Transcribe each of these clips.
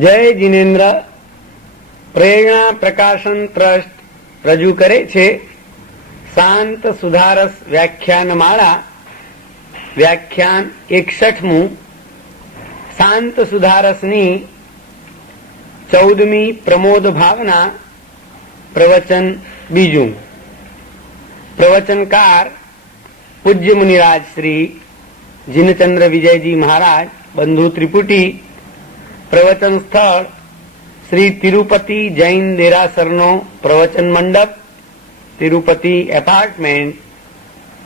જય જિનેન્દ્ર પ્રેરણા પ્રકાશન ટ્રસ્ટ રજૂ કરે છે શાંત સુધારસ વ્યાખ્યાન માળા વ્યાખ્યાન 61મું શાંત સુધારસની 14મી પ્રમોદ ભાવના પ્રવચન બીજું. પ્રવચનકાર પૂજ્ય મુનિરાજ શ્રી જીનચંદ્ર વિજયજી મહારાજ બંધુ ત્રિપુટી. પ્રવચન સ્થળ શ્રી તિરુપતિ જૈન દેરાસરનો પ્રવચન મંડપ, તિરુપતિ એપાર્ટમેન્ટ,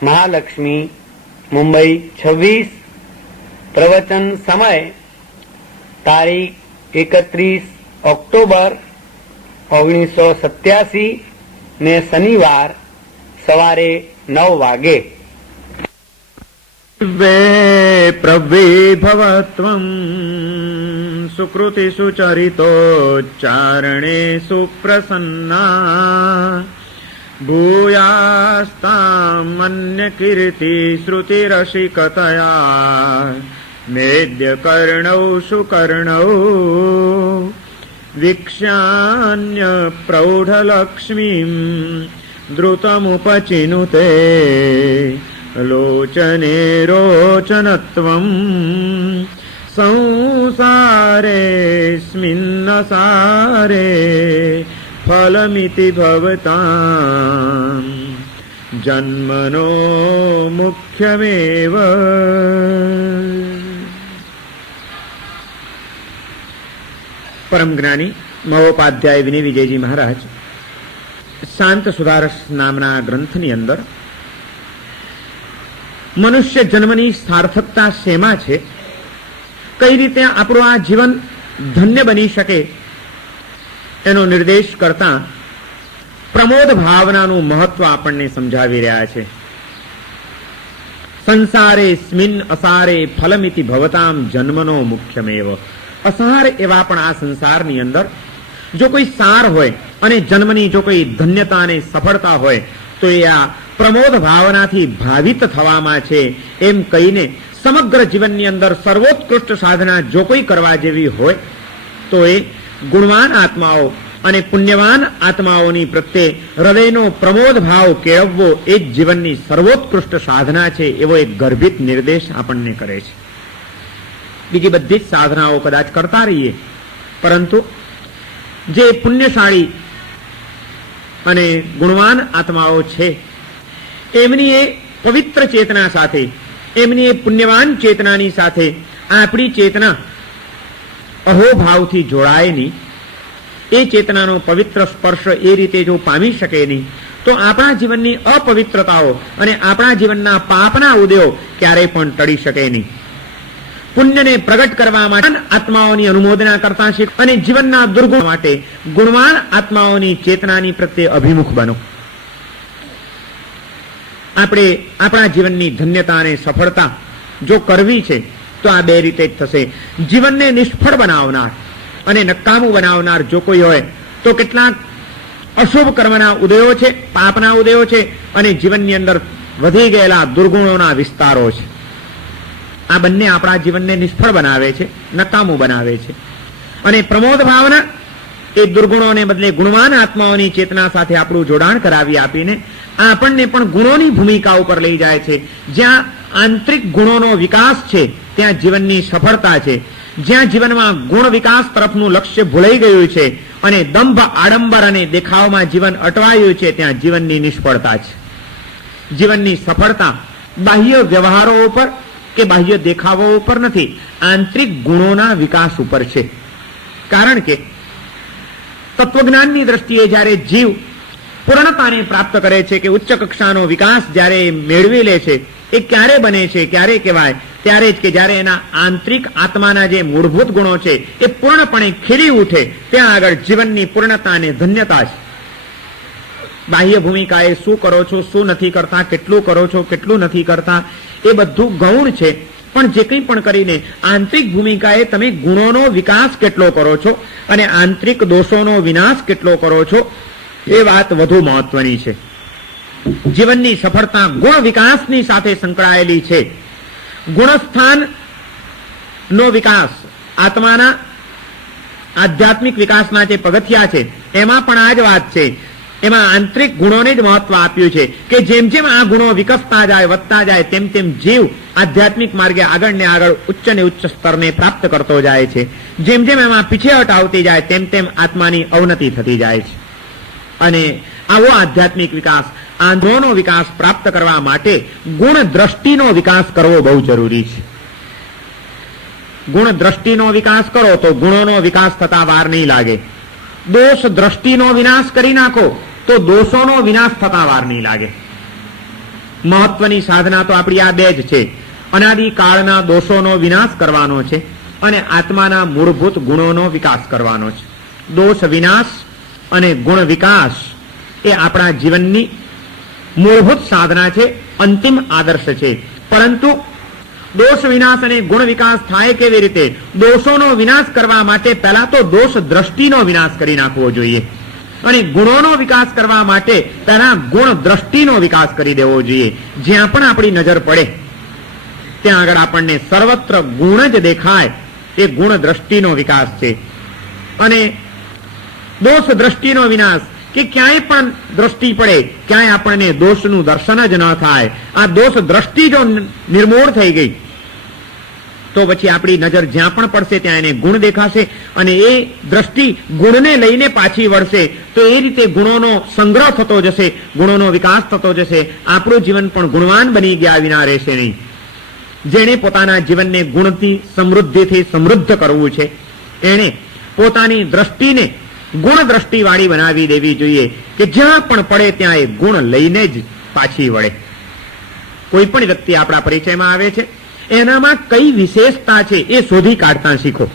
મહાલક્ષ્મી, મુંબઈ 26. પ્રવચન સમય તારીખ 31 ઓક્ટોબર 1987 ને શનિવાર સવારે 9 વાગે. પ્રવિભવત્વં સુકૃતિ સુચરિતોચ્ચારણે સુપ્રસન્ના ભૂયાસ્તામન્ય કીર્તિ શ્રુતિરસિકતયા મેદ્ય કર્ણૌ સુકર્ણૌ વીક્ષ્યાન્ય પ્રૌઢલક્ષ્મીં દ્રુતમુપચિનુતે લોચને રોચનત્વં સંસારેऽસ્મિન્ન સારે ફલમિતિ ભવતાં જન્મનો મુખ્યમેવ. પરમ જ્ઞાની મહોપાધ્યાય વિનય વિજયજી મહારાજ શાંત સુધારસ નામના ગ્રંથની અંદર મનુષ્ય જન્મની સાર્થકતા શેમાં છે, કઈ રીતે આપણું આ જીવન ધન્ય બની શકે એનો નિર્દેશ કરતા પ્રમોદ ભાવનાનું મહત્વ આપણને સમજાવી રહ્યા છે. સંસારે સ્મિન અસારે ફલમિતિ ભવતામ જન્મનો મુખ્યમેવ. અસાર એવા પણ આ સંસારની અંદર જો કોઈ સાર હોય અને જન્મની જો કોઈ ધન્યતા અને સફળતા હોય તો એ આ પ્રમોદ ભાવનાથી ભાવિત થવામાં છે એમ કહીને સમગ્ર જીવનની અંદર સર્વોત્કૃષ્ટ સાધના જો કોઈ કરવા જેવી હોય તો એ ગુણવાન આત્માઓ અને પુણ્યવાન આત્માઓની પ્રત્યે હૃદયનો પ્રમોદ ભાવ કેળવવો એ જ જીવનની સર્વોત્કૃષ્ટ સાધના છે એવો એક ગર્ભિત નિર્દેશ આપણને કરે છે. બીજી બધી જ સાધનાઓ કદાચ કરતા રહીએ, પરંતુ જે પુણ્યશાળી અને ગુણવાન આત્માઓ છે એમની એ પવિત્ર ચેતના સાથે, એમની એ પુણ્યવાન ચેતનાની સાથે આપણી ચેતના અહોભાવથી જોડાય નહીં, એ ચેતનાનો પવિત્ર સ્પર્શ એ રીતે જો પામી શકે નહીં તો આપણા જીવનની અપવિત્રતાઓ અને આપણા જીવનના પાપના ઉદયો ક્યારેય પણ ટળી શકે નહીં. પુણ્યને પ્રગટ કરવા માટે આત્માઓની અનુમોદના કરતા છે અને જીવનના દુર્ગુણ માટે ગુણવાન આત્માઓની ચેતનાની પ્રત્યે અભિમુખ બનો. આપણે આપણા જીવનની ધન્યતા અને સફળતા જો કરવી છે તો આ બે રીતે જ થશે. જીવનને નિષ્ફળ બનાવનાર અને નકામું બનાવનાર જો કોઈ હોય તો કેટલાક અશુભ કર્મના ઉદયો છે, પાપના ઉદયો છે અને જીવનની અંદર વધી ગયેલા દુર્ગુણોના વિસ્તારો છે. આ બંને આપણા જીવનને નિષ્ફળ બનાવે છે, નકામું બનાવે છે. અને પ્રમોદ ભાવના એ દુર્ગુણોને બદલે ગુણવાન આત્માઓની ચેતના સાથે આપણું જોડાણ કરાવી આપીને આપણને પણ ગુણોની ભૂમિકા ઉપર લઈ જાય છે. જ્યાં આંતરિક ગુણોનો વિકાસ છે ત્યાં જીવનની સફળતા છે. જ્યાં જીવનમાં ગુણ વિકાસ તરફનું લક્ષ્ય ભૂલાઈ ગયું છે અને દંભ, આડંબર અને દેખાવમાં જીવન અટવાયું છે ત્યાં જીવનની નિષ્ફળતા છે. જીવનની સફળતા બાહ્ય વ્યવહારો ઉપર કે બાહ્ય દેખાવો ઉપર નથી, આંતરિક ગુણોના વિકાસ ઉપર છે. કારણ કે તત્વજ્ઞાનની દ્રષ્ટિએ જ્યારે જીવ પૂર્ણતાને પ્રાપ્ત કરે છે કે ઉચ્ચ કક્ષાનો વિકાસ જ્યારે મેળવી લે છે એ ક્યારે બને છે, ક્યારે કહેવાય ત્યારે જ કે જ્યારે એના આંતરિક આત્માના જે મૂળભૂત ગુણો છે એ પૂર્ણપણે ખીલી ઉઠે, ત્યાં આગળ જીવનની પૂર્ણતા અને ધન્યતા છે. બાહ્ય ભૂમિકાએ શું કરો છો, શું નથી કરતા, કેટલું કરો છો, કેટલું નથી કરતા, એ બધું ગૌણ છે. પણ જે કંઈ પણ કરીને આંતરિક ભૂમિકાએ તમે ગુણોનો વિકાસ કેટલો કરો છો અને આંતરિક દોષોનો વિનાશ કેટલો કરો છો એ વાત વધુ મહત્વની છે. જીવનની સફળતા ગુણ વિકાસની સાથે સંકળાયેલી છે. ગુણસ્થાન નો વિકાસ, આત્માના આધ્યાત્મિક વિકાસના જે પગથિયા છે એમાં પણ આ જ વાત છે. એમાં આંતરિક ગુણોને જ મહત્વ આપ્યું છે કે જેમ જેમ આ ગુણો વિકસતા જાય, વધતા જાય, તેમ તેમ જીવ આધ્યાત્મિક માર્ગે આગળ ને આગળ ઉચ્ચ ને ઉચ્ચ સ્તરને પ્રાપ્ત કરતો જાય છે. જેમ જેમ એમાં પીછેહટ આવતી જાય તેમ તેમ આત્માની અવનતિ થતી જાય છે. અને આવો આધ્યાત્મિક વિકાસ, આંધળોનો વિકાસ પ્રાપ્ત કરવા માટે ગુણ દ્રષ્ટિનો વિકાસ કરવો બહુ જરૂરી છે. ગુણ દ્રષ્ટિનો વિકાસ કરો તો ગુણોનો વિકાસ થતા વાર નહીં લાગે. દોષ દ્રષ્ટિનો વિનાશ કરી નાખો તો દોષોનો વિનાશ થતા વાર નહીં લાગે. મહત્વની સાધના તો આપણી આ બે જ છે. અનાદિકાળના દોષોનો વિનાશ કરવાનો છે અને આત્માના મૂળભૂત ગુણોનો વિકાસ કરવાનો છે. દોષ વિનાશ અને ગુણ વિકાસ એ આપણા જીવનની મૂળભૂત સાધના છે, અંતિમ આદર્શ છે. પરંતુ દોષ વિનાશ અને ગુણ વિકાસ થાય કેવી રીતે? દોષોનો વિનાશ કરવા માટે પહેલા તો દોષ દ્રષ્ટિનો વિનાશ કરી નાખવો જોઈએ અને ગુણોનો વિકાસ કરવા માટે પહેલા ગુણ દ્રષ્ટિનો વિકાસ કરી દેવો જોઈએ. જ્યાં પણ આપણી નજર પડે ત્યાં આગળ આપણને સર્વત્ર ગુણ જ દેખાય, એ ગુણ દ્રષ્ટિનો વિકાસ છે. અને દોષ દ્રષ્ટિનો વિનાશ કે ક્યાંય પણ દ્રષ્ટિ પડે ક્યાંય આપણને દોષનું દર્શન જ ન થાય. આ દોષ દ્રષ્ટિ જો નિર્મૂળ થઈ ગઈ તો પછી આપણી નજર જ્યાં પણ પડશે ત્યાં એને ગુણ દેખાશે અને એ દ્રષ્ટિ ગુણને લઈને પાછી વળશે. તો એ રીતે ગુણોનો સંગ્રહ થતો જશે, ગુણોનો વિકાસ થતો જશે. આપણું જીવન પણ ગુણવાન બની ગયા વિના રહેશે નહીં. જેણે પોતાના જીવનને ગુણથી સમૃદ્ધિથી સમૃદ્ધ કરવું છે એણે પોતાની દ્રષ્ટિને ગુણ દ્રષ્ટિ વાળી બનાવી દેવી જોઈએ કે જ્યાં પણ પડે ત્યાં એ ગુણ લઈને જ પાછી વળે. કોઈ પણ વ્યક્તિ આપણા પરિચયમાં આવે છે એનામાં કઈ વિશેષતા છે એ શોધી કાઢતા શીખો.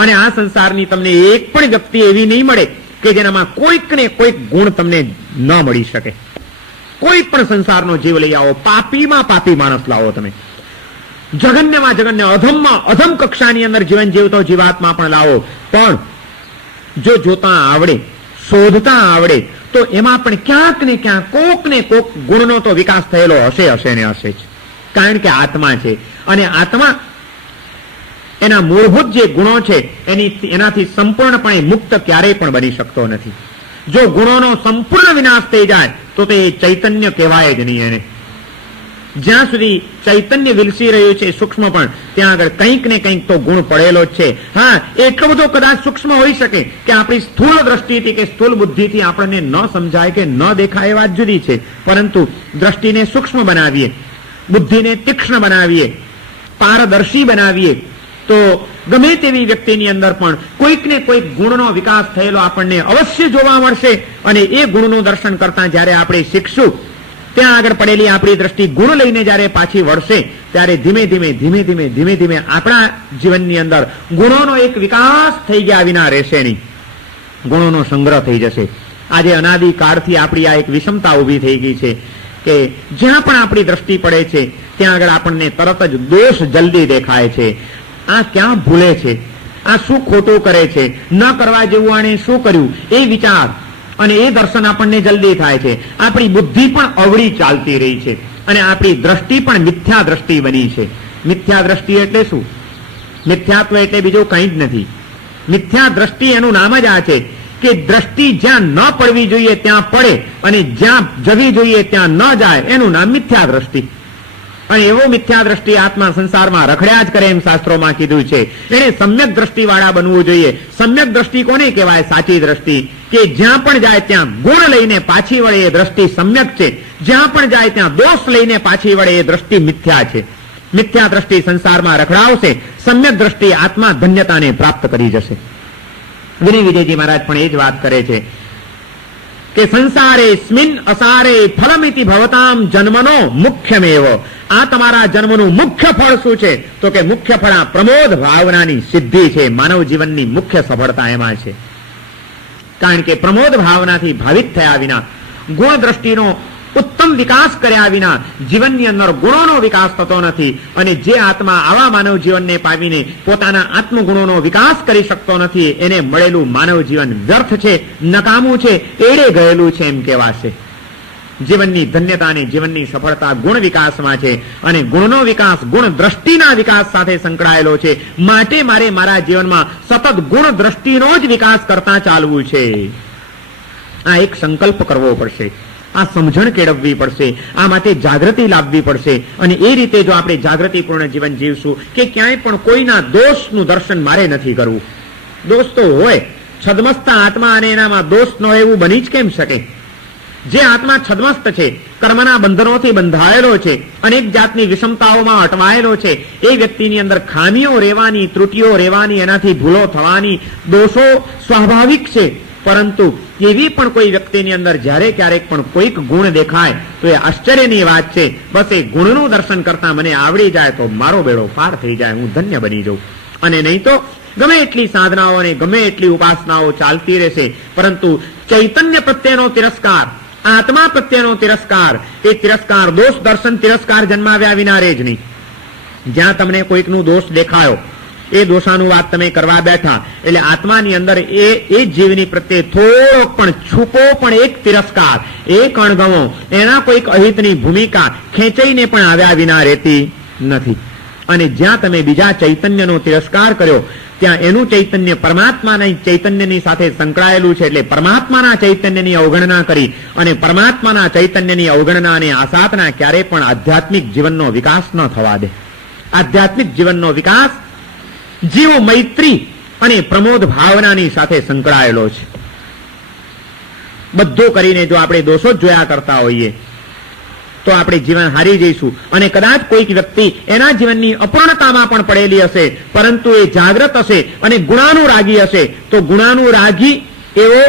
અને આ સંસારની તમને એક પણ વ્યક્તિ એવી નહીં મળે કે જેનામાં કોઈક ને કોઈક ગુણ તમને ન મળી શકે. કોઈ પણ સંસારનો જીવ લઈ આવો, પાપીમાં પાપી માણસ લાવો, તમે જઘન્યમાં જઘન્ય, અધમમાં અધમ કક્ષાની અંદર જીવન જીવતો જીવાત્મા પણ લાવો, પણ જો જોતા આવડે, શોધતા આવડે તો એમાં પણ ક્યાંક ને ક્યાંક કોક ને કોક ગુણનો તો વિકાસ થયેલો હશે ને હશે જ. કારણ કે આત્મા છે અને આત્મા એના મૂળભૂત જે ગુણો છે એનાથી સંપૂર્ણપણે મુક્ત ક્યારેય પણ બની શકતો નથી. જો ગુણોનો સંપૂર્ણ વિનાશ થઈ જાય તો તે ચૈતન્ય કહેવાય જ નહીં. એને જ્યાં સુધી ચૈતન્ય વિલસી રહ્યું છે સૂક્ષ્મ પણ, ત્યાં આગળ કંઈક ને કંઈક તો ગુણ પડેલો જ છે. હા, એટલો બધો કદાચ સૂક્ષ્મ હોઈ શકે કે આપણી સ્થૂળ દ્રષ્ટિથી કે સ્થૂળ બુદ્ધિથી આપણને ન સમજાય કે ન દેખાય એ વાત જુદી છે. પરંતુ દ્રષ્ટિને સૂક્ષ્મ બનાવીએ, બુદ્ધિને તીક્ષ્ણ બનાવીએ, પારદર્શી બનાવીએ તો ગમે તેવી વ્યક્તિની અંદર પણ કોઈક ને કોઈક ગુણનો વિકાસ થયેલો આપણને અવશ્ય જોવા મળશે. અને એ ગુણનું દર્શન કરતા જ્યારે આપણે શીખશું, ત્યાં આગળ પડેલી આપણી દ્રષ્ટિ ગુણ લઈને જ્યારે પાછી વળશે ત્યારે ધીમે ધીમે આપણા જીવનની અંદર ગુણોનો એક વિકાસ થઈ ગયા વિના રહેશે નહીં. ગુણોનો સંગ્રહ થઈ જશે. આજે અનાદિકાળથી આપણી આ એક વિષમતા ઊભી થઈ ગઈ છે કે જ્યાં પણ આપણી દ્રષ્ટિ પડે છે ત્યાં આગળ આપણને તરત જ દોષ જલ્દી દેખાય છે. આ ક્યાં ભૂલે છે, આ શું ખોટું કરે છે, ન કરવા જેવું આણે શું કર્યું, એ વિચાર અને એ દર્શન આપણને જલ્દી થાય છે. આપણી બુદ્ધિ પણ અવળી ચાલતી રહી છે અને આપણી દ્રષ્ટિ પણ મિથ્યા દ્રષ્ટિ બની છે. મિથ્યા દ્રષ્ટિ એટલે શું? મિથ્યાત્વ એટલે બીજું કંઈ જ નથી. મિથ્યા દ્રષ્ટિ એનું નામ જ આ છે કે દ્રષ્ટિ જ્યાં ન પડવી જોઈએ ત્યાં પડે અને જ્યાં જવી જોઈએ ત્યાં ન જાય, એનું નામ મિથ્યા દ્રષ્ટિ. અને એવો મિથ્યા દ્રષ્ટિ આત્મા સંસારમાં રખડ્યા જ કરે એમ શાસ્ત્રોમાં કીધું છે. એને સમ્યક દ્રષ્ટિ વાળા બનવું જોઈએ. સમ્યક દ્રષ્ટિ કોને કહેવાય? સાચી દ્રષ્ટિ કે જ્યાં પણ જાય ત્યાં ગુણ લઈને પાછી વળે એ દ્રષ્ટિ સમ્યક છે. જ્યાં પણ જાય ત્યાં દોષ લઈને પાછી વળે એ દ્રષ્ટિ મિથ્યા છે. મિથ્યા દ્રષ્ટિ સંસારમાં રખડાવશે, સમ્યક દ્રષ્ટિ આત્મા ધન્યતાને પ્રાપ્ત કરી જશે. વિનય વિજયજી મહારાજ પણ એ જ વાત કરે છે કે સંસારે સ્મિન અસારે ફલમિતિ ભવતામ જન્મનો મુખ્યમેવ. આ તમારા જન્મનું મુખ્ય ફળ શું છે? તો કે મુખ્ય ફળ આ પ્રમોદ ભાવનાની સિદ્ધિ છે. માનવ જીવનની મુખ્ય સફળતા એમાં છે. કારણ કે પ્રમોદ ભાવનાથી ભાવિત થયા વિના, ગુણ દ્રષ્ટિનો ઉત્તમ વિકાસ કર્યા વિના જીવનની અંદર ગુણોનો વિકાસ થતો નથી. અને જે આત્મા આવા માનવ જીવનને પામીને પોતાના આત્મગુણોનો વિકાસ કરી શકતો નથી, એને મળેલું માનવ જીવન વ્યર્થ છે, નકામું છે, એળે ગયેલું છે એમ કહેવાશે. જીવનની ધન્યતા અને જીવનની સફળતા ગુણ વિકાસમાં છે અને ગુણનો વિકાસ ગુણ દ્રષ્ટિના વિકાસ સાથે સંકળાયેલો છે. માટે મારે મારા જીવનમાં સતત ગુણ દ્રષ્ટિનો જ વિકાસ કરતા ચાલવું છે. આ એક સંકલ્પ કરવો પડશે, આ સમજણ કેળવવી પડશે, આ માટે જાગૃતિ લાવવી પડશે. અને એ રીતે જો આપણે જાગૃતિપૂર્ણ જીવન જીવશું કે ક્યાંય પણ કોઈના દોષનું દર્શન મારે નથી કરવું. દોષ તો હોય, છદ્મસ્ત આત્મા અને એનામાં દોષ ન હોય એવું બની જ કેમ શકે? જે આત્મા છદ્મસ્ત છે, કર્મના બંધનોથી બંધાયેલો છે, અનેક જાતની વિષમતાઓમાં અટવાયેલો છે, એ વ્યક્તિની અંદર ખામીઓ રહેવાની, ત્રુટીઓ રહેવાની, એનાથી ભૂલો થવાની, દોષો સ્વાભાવિક છે. પરંતુ એવી પણ કોઈ વ્યક્તિની અંદર જ્યારે ક્યારેક પણ કોઈક ગુણ દેખાય તો એ આશ્ચર્યની વાત છે. બસ એ ગુણનું દર્શન કરતા મને આવડી જાય તો મારો બેડો પાર થઈ જાય, હું ધન્ય બની જાઉં. અને નહીં તો ગમે એટલી સાધનાઓ અને ગમે એટલી ઉપાસનાઓ ચાલતી રહેશે, પરંતુ ચૈતન્ય પ્રત્યેનો તિરસ્કાર, આત્મા પ્રત્યેનો તિરસ્કાર, એ તિરસ્કાર દોષ દર્શન તિરસ્કાર જન્માવ્યા વિના રહે જ નહીં. જ્યાં તમને કોઈકનું દોષ દેખાયો, એ દોષાનુવાદ તમે કરવા બેઠા એટલે આત્માની અંદર એ જીવની પ્રત્યે થોડો પણ છૂપો પણ એક તિરસ્કાર, એક અણગમો, એના કોઈક અહિતની ભૂમિકા ખેંચાઈને પણ આવ્યા વિના રહેતી નથી. અને જ્યાં તમે બીજા ચૈતન્યનો તિરસ્કાર કર્યો ત્યાં એનું ચૈતન્ય પરમાત્માના ચૈતન્યની સાથે સંકળાયેલું છે. એટલે પરમાત્માના ચૈતન્યની અવગણના કરી અને પરમાત્માના ચૈતન્યની અવગણના અને આસાધના ક્યારેય પણ આધ્યાત્મિક જીવનનો વિકાસ ન થવા દે. આધ્યાત્મિક જીવનનો વિકાસ જીવ મૈત્રી અને પ્રમોદ ભાવનાની સાથે સંકળાયેલો છે. બધું કરીને જો આપણે દોષો જ જોયા કરતા હોઈએ તો આપણે જીવન હારી જઈશું. અને કદાચ કોઈક વ્યક્તિ એના જીવનની અપૂર્ણતામાં પણ પડેલી હશે, પરંતુ એ જાગ્રત હશે અને ગુણાનુરાગી હશે, તો ગુણાનુરાગી એવો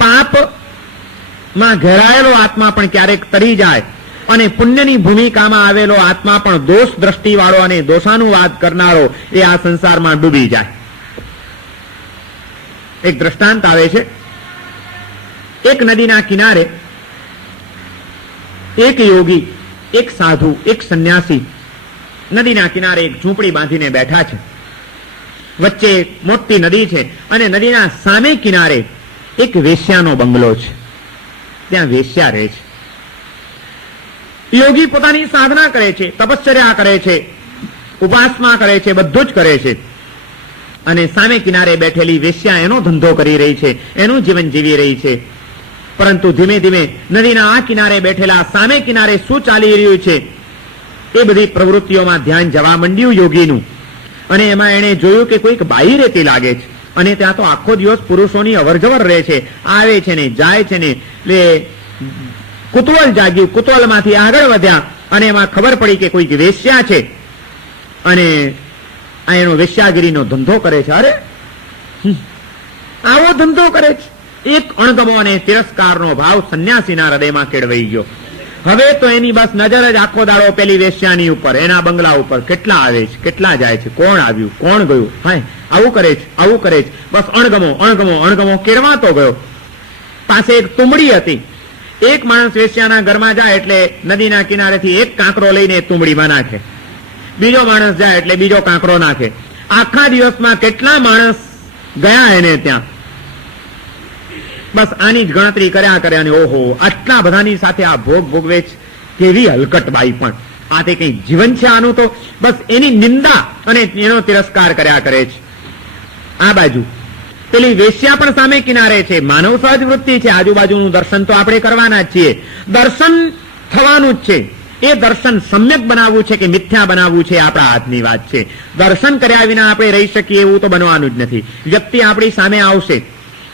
પાપમાં ઘેરાયેલો આત્મા પણ ક્યારેક તરી જાય અને પુણ્યની ભૂમિકામાં આવેલો આત્મા પણ દોષ દ્રષ્ટિવાળો અને દોષાનુવાદ કરનારો એ આ સંસારમાં ડૂબી જાય. એક દ્રષ્ટાંત આવે છે. એક નદીના કિનારે એક યોગી, એક સાધુ, એક સંન્યાસી નદીના કિનારે એક ઝૂંપડી બાંધીને બેઠા છે. વચ્ચે એક મોટી નદી છે અને નદીના સામે કિનારે એક વેશ્યાનો બંગલો છે. ત્યાં વેશ્યા રહે છે. યોગી પોતાની સાધના કરે છે, તપશ્ચર્યા કરે છે, ઉપાસના કરે છે, બધું જ કરે છે. અને સામે કિનારે બેઠેલી વેશ્યા એનો ધંધો કરી રહી છે, એનું જીવન જીવી રહી છે. પરંતુ ધીમે ધીમે નદીના આ કિનારે બેઠેલા સામે કિનારે શું ચાલી રહ્યું છે એ બધી પ્રવૃત્તિઓમાં ધ્યાન જવા માંડ્યું યોગીનું. અને એમાં એણે જોયું કે કોઈક બાઈ રહેતી લાગે છે. અને ત્યાં તો આખો દિવસ પુરુષોની અવરજવર રહે છે, આવે છે ને જાય છે ને. એટલે કુતૂહલ જાગ્યું, કુતૂહલમાંથી આગળ વધ્યા અને એમાં ખબર પડી કે કોઈક વેશ્યા છે અને આ એનો વેશ્યાગીરીનો ધંધો કરે છે. અરે આવો ધંધો કરે છે. એક અણગમો અને તિરસ્કારનો ભાવ સંન્યાસીના હૃદયમાં કેળવાઈ ગયો. હવે તો એની બસ નજર જ આખો દાડો પેલી વેશ્યાની ઉપર, એના બંગલા ઉપર. કેટલા આવે છે, કેટલા જાય છે, કોણ આવ્યું, કોણ ગયું, હાય આવું કરે છે, આવું કરે છે. બસ અણગમો અણગમો અણગમો કેળવાતો ગયો. પાસે એક તુંબડી હતી. એક માણસ વેશ્યાના ઘરમાં જાય એટલે નદીના કિનારેથી એક કાંકરો લઈને તુંબડીમાં નાખે. બીજો માણસ જાય એટલે બીજો કાંકરો નાખે. આખા દિવસમાં કેટલા માણસ ગયા એને ત્યાં. બસ આની જ ગણતરી કર્યા કરે અને ઓહો આટલા બધાની સાથે આ ભોગ ભોગવે છે, કેવી હલકટ બાઈ. પણ આ તે કઈ જીવન છે આનું? તો બસ એની નિંદા અને એનો તિરસ્કાર કર્યા કરે છે. આ બાજુ પેલી વેશ્યા પણ સામે કિનારે છે. માનવ સહજ વૃત્તિ છે, આજુબાજુનું દર્શન તો આપણે કરવાના જ છીએ. દર્શન થવાનું જ છે. એ દર્શન સમ્યક બનાવવું છે કે મિથ્યા બનાવવું છે આપણા હાથની વાત છે. દર્શન કર્યા વિના આપણે રહી શકીએ એવું તો બનવાનું જ નથી. વ્યક્તિ આપણી સામે આવશે,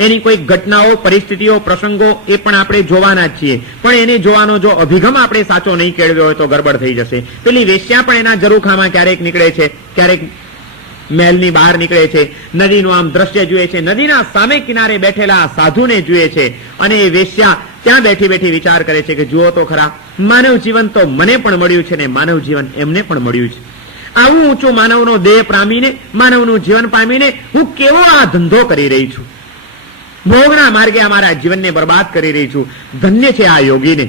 એની કોઈ ઘટનાઓ, પરિસ્થિતિઓ, પ્રસંગો એ પણ આપણે જોવાના જ છીએ. પણ એને જોવાનો જો અભિગમ આપણે સાચો નહીં કેળવ્યો હોય તો ગડબડ થઈ જશે. પેલી વેશ્યા પણ એના ઝરૂખામાં ક્યારેક નીકળે છે, ક્યારેક મહેલની બહાર નીકળે છે, નદીનું આમ દ્રશ્ય જુએ છે, નદીના સામે કિનારે બેઠેલા સાધુને જુએ છે. અને એ વેશ્યા ત્યાં બેઠી બેઠી વિચાર કરે છે કે જુઓ તો ખરા, માનવ જીવન તો મને પણ મળ્યું છે ને માનવ જીવન એમને પણ મળ્યું છે. આવું ઊંચું માનવનો દેહ પામીને, માનવનું જીવન પામીને હું કેવો આ ધંધો કરી રહી છું, ભોગના માર્ગે અમારા જીવનને બરબાદ કરી રહી છું. ધન્ય છે આ યોગીને,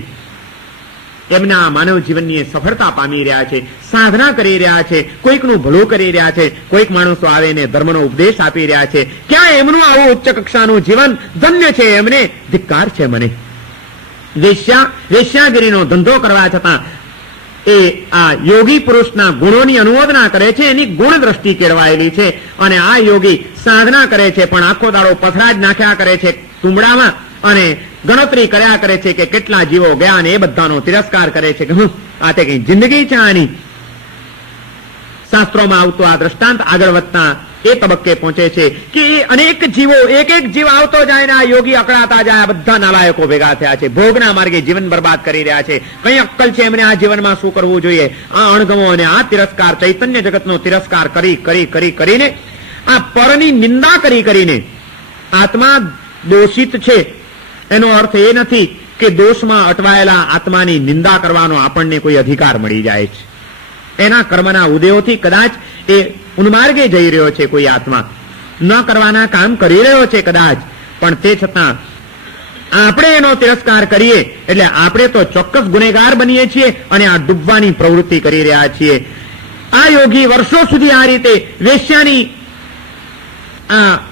એમના માનવ જીવનની સફળતા પામી રહ્યા છે, સાધના કરી રહ્યા છે, કોઈકનું ભલું કરી રહ્યા છે, કોઈક માણસો આવે ને ધર્મનો ઉપદેશ આપી રહ્યા છે. ક્યાં એમનું આવું ઉચ્ચ કક્ષાનું જીવન? ધન્ય છે એમને, ધિક્કાર છે મને. વેશ્યાગીરીનો ધંધો કરવા છતાં એ આ યોગી પુરુષના ગુણોની અનુમોદના કરે છે, એની ગુણ દ્રષ્ટિ કેળવાયેલી છે. અને આ યોગી સાધના કરે છે પણ આખો દાડો પથરા જ નાખ્યા કરે છે તુંબડામાં અને ગણતરી કર્યા કરે છે કે કેટલા જીવો ગયા, અને એ બધાનો તિરસ્કાર કરે છે કે આ તે કઈ જિંદગી છે આની. શાસ્ત્રોમાં આવતું આ દ્રષ્ટાંત આગળ વધતા એ તબક્કે પહોંચે છે કે એ અનેક જીવો, એક એક જીવ આવતો જાય ને આ યોગી અકળાતા જાય. બધા નાલાયકો ભેગા થયા છે, ભોગના માર્ગે જીવન બરબાદ કરી રહ્યા છે. કઈ અક્કલ છે એમને આ જીવનમાં શું કરવું જોઈએ? આ અણગમો અને આ તિરસ્કાર, ચૈતન્ય જગતનો તિરસ્કાર કરીને આ પરની નિંદા કરીને આત્મા દોષિત છે. એનો અર્થ એ નથી કે દોષમાં અટવાયેલા આત્માની નિંદા કરવાનો આપણને કોઈ અધિકાર મળી જાય છે. એના કર્મના ઉદયોથી કદાચ એ ઉન્માર્ગે જઈ રહ્યો છે, કોઈ આત્મા ન કરવાના કામ કરી રહ્યો છે કદાચ, પણ તે છતાં આપણે એનો તિરસ્કાર કરીએ એટલે આપણે તો ચોક્કસ ગુનેગાર બનીએ છીએ અને આ ડૂબવાની પ્રવૃત્તિ કરી રહ્યા છીએ. આ યોગી વર્ષો સુધી આ રીતે